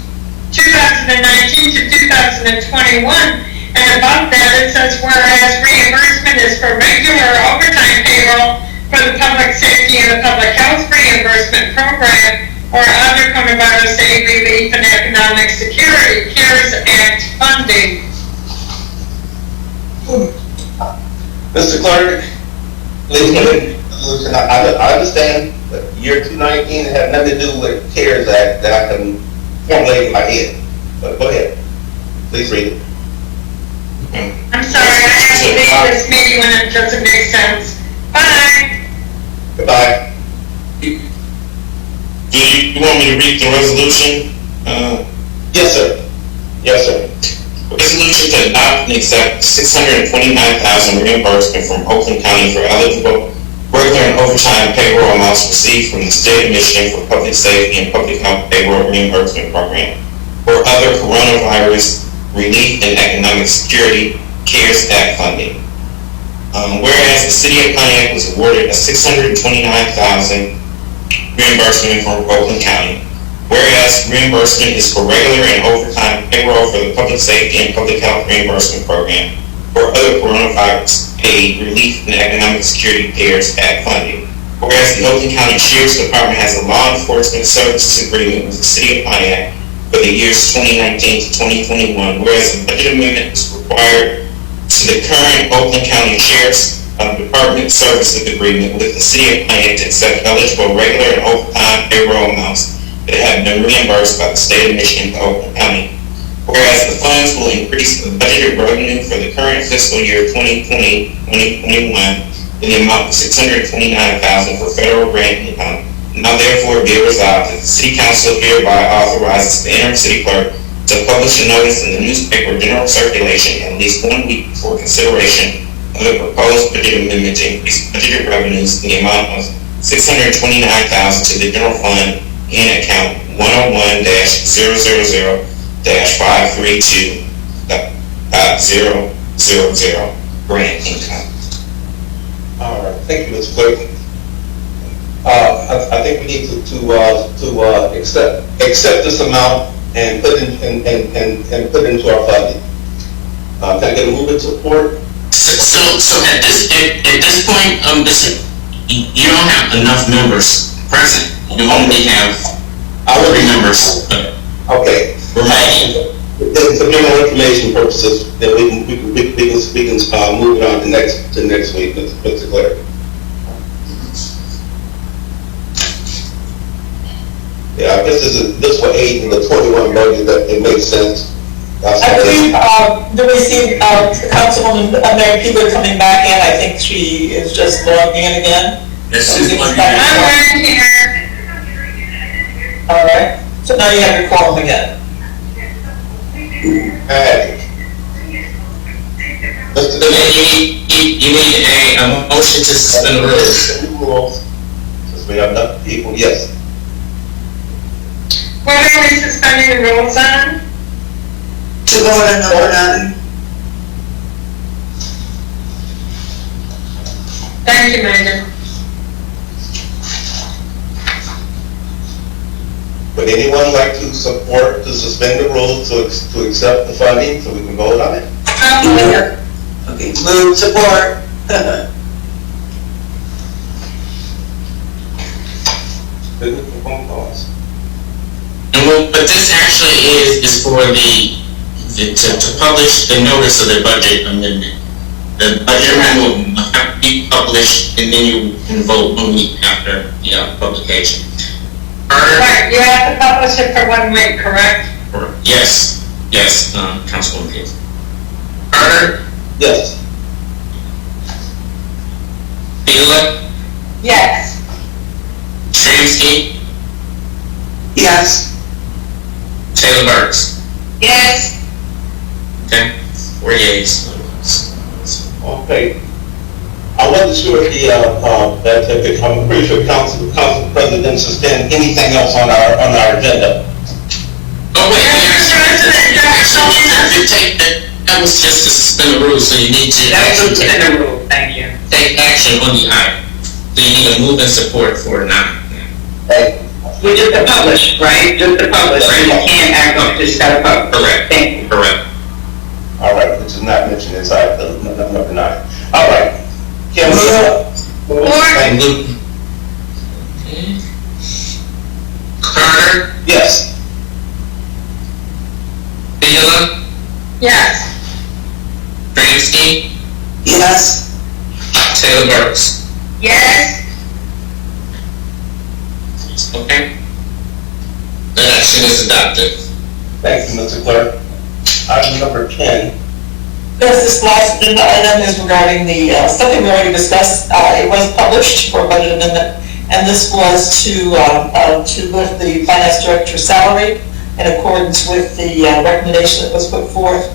to 2021. And above that, it says, whereas reimbursement is for regular overtime payroll for the public safety and the public health reimbursement program or other coronavirus aid relief and economic security, CARES Act funding. Mr. Clerk, please, I understand that year 2019 had nothing to do with CARES Act that I can formulate in my head. But go ahead. Please read it. I'm sorry, I have to leave this meeting when it doesn't make sense. Bye. Goodbye. Do you want me to read the resolution? Yes, sir. Yes, sir. Resolution to adopt and accept $629,000 reimbursement from Oakland County for eligible regular and overtime payroll amounts received from the state of Michigan for public safety and public health payroll reimbursement program or other coronavirus relief and economic security CARES Act funding. Whereas the City of Pontiac was awarded a $629,000 reimbursement from Oakland County. Whereas reimbursement is for regular and overtime payroll for the public safety and public health reimbursement program or other coronavirus aid relief and economic security CARES Act funding. Whereas the Oakland County Sheriff's Department has a law enforcement services agreement with the City of Pontiac for the years 2019 to 2021. Whereas a budget amendment is required to the current Oakland County Sheriff's Department services agreement with the City of Pontiac to accept eligible regular and overtime payroll amounts that have been reimbursed by the state of Michigan to Oakland County. Whereas the funds will increase the budgeted revenue for the current fiscal year 2020-2021 in the amount of $629,000 for federal grant income. Now therefore be it resolved that the City Council hereby authorizes the interim city clerk to publish a notice in the newspaper general circulation at least 1 week before consideration of the proposed budget amendment to increase budgeted revenues in the amount of $629,000 to the general fund in account 101-000-532.000 grant income. All right, thank you, Mr. Clerk. I think we need to accept this amount and put it into our funding. Can I get a move of support? So at this point, you don't have enough members present. You only have 3 members Okay. remaining. for general information purposes, that we can move it on to next week, Mr. Clerk. Yeah, I guess this will aid in the 21 budget, that it makes sense. I believe, the receipt, Councilwoman Mary Peeler coming back in, I think she is just logging in again. Yes, she's logging in. I'm right here. All right, so now you have your quorum again. You need a motion to suspend the rules. Since we have enough people, yes. What are we suspending the rules on? To go to number 9. Thank you, Megan. Would anyone like to suspend the rules to accept the funding so we can vote on it? Okay, move, support. Phone calls. But this actually is for to publish the notice of the budget amendment. The budget amendment will have to be published, and then you can vote 1 week after the publication. Right, you have to publish it for 1 week, correct? Yes, Councilwoman Peeler. Carter? Yes. Peeler? Yes. Tramsky? Yes. Taylor Burks? Yes. Okay, 4 yeas. Okay. I wasn't sure if I'm pretty sure Council President didn't suspend anything else on our agenda. Oh wait, that was just to suspend the rules, so you need to Suspend the rule, thank you. take action on the item. So you need a move and support for 9. We just to publish, right? Just to publish, you can't act on it, just gotta publish. Correct. Thank you. Correct. All right, which is not mentioned inside number 9. All right. Kim, And Luke. Okay. Carter? yes. Peeler? Yes. Tramsky? Yes. Taylor Burks? Yes. Okay. That action is adopted. Thank you, Mr. Clerk. Item number 10. Yes, this last agenda item is regarding the, something we already discussed. It was published for a budget amendment, and this was to lift the finance director's salary in accordance with the recommendation that was put forth.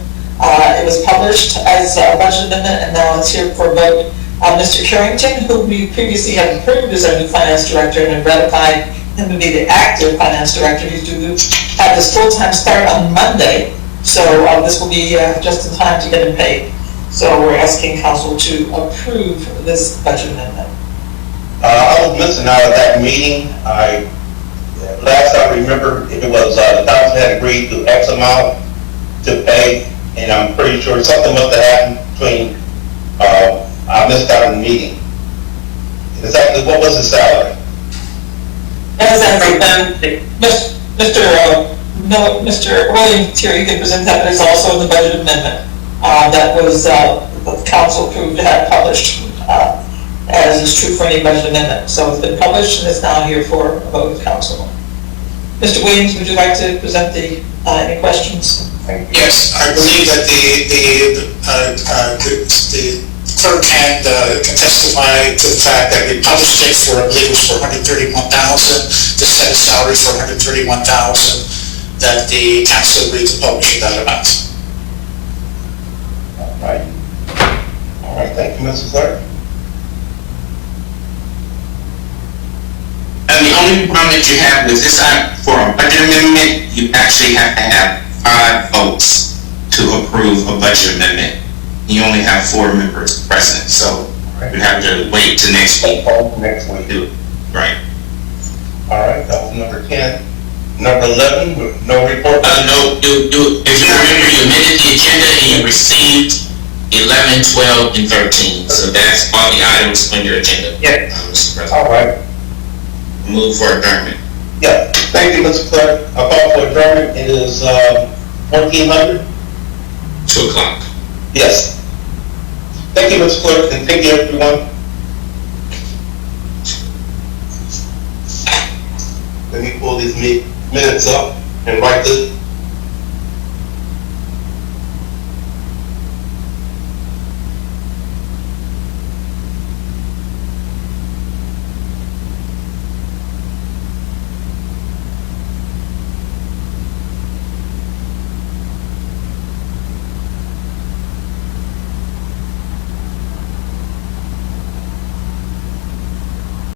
It was published as a budget amendment, and now it's here for a vote. Mr. Carrington, who we previously had approved as our new finance director and ratified him to be the active finance director, he's due to have his full-time start on Monday. So this will be just in time to get him paid. So we're asking council to approve this budget amendment. I was missing out of that meeting. Last I remember, it was the council had agreed to X amount to pay, and I'm pretty sure something must have happened between, I missed out on the meeting. Exactly, what was the salary? As Mr. Williams here, you can present that, but it's also in the budget amendment. That was, the council approved to have published, as is true for any budget amendment. So it's been published and it's now here for a vote of council. Mr. Williams, would you like to present any questions? Yes, I believe that the clerk can testify to the fact that we published it for, I believe it was for $131,000, to set a salary for $131,000, that the council agreed to publish that amount. All right, thank you, Mrs. Clerk. And the only problem that you have with this item, for a budget amendment, you actually have to have 5 votes to approve a budget amendment. You only have 4 members present, so you have to wait till next week. Next week. Right. All right, that was number 10. Number 11, no report. No, if you remember, you amended the agenda and you received 11, 12, and 13. So that's all the items on your agenda. Yeah. Mr. President. All right. Move for adjournment. Yeah, thank you, Mr. Clerk. I call for adjournment. It is 1400? 2 o'clock. Yes. Thank you, Mr. Clerk, and thank you, everyone. Let me pull these minutes up and write this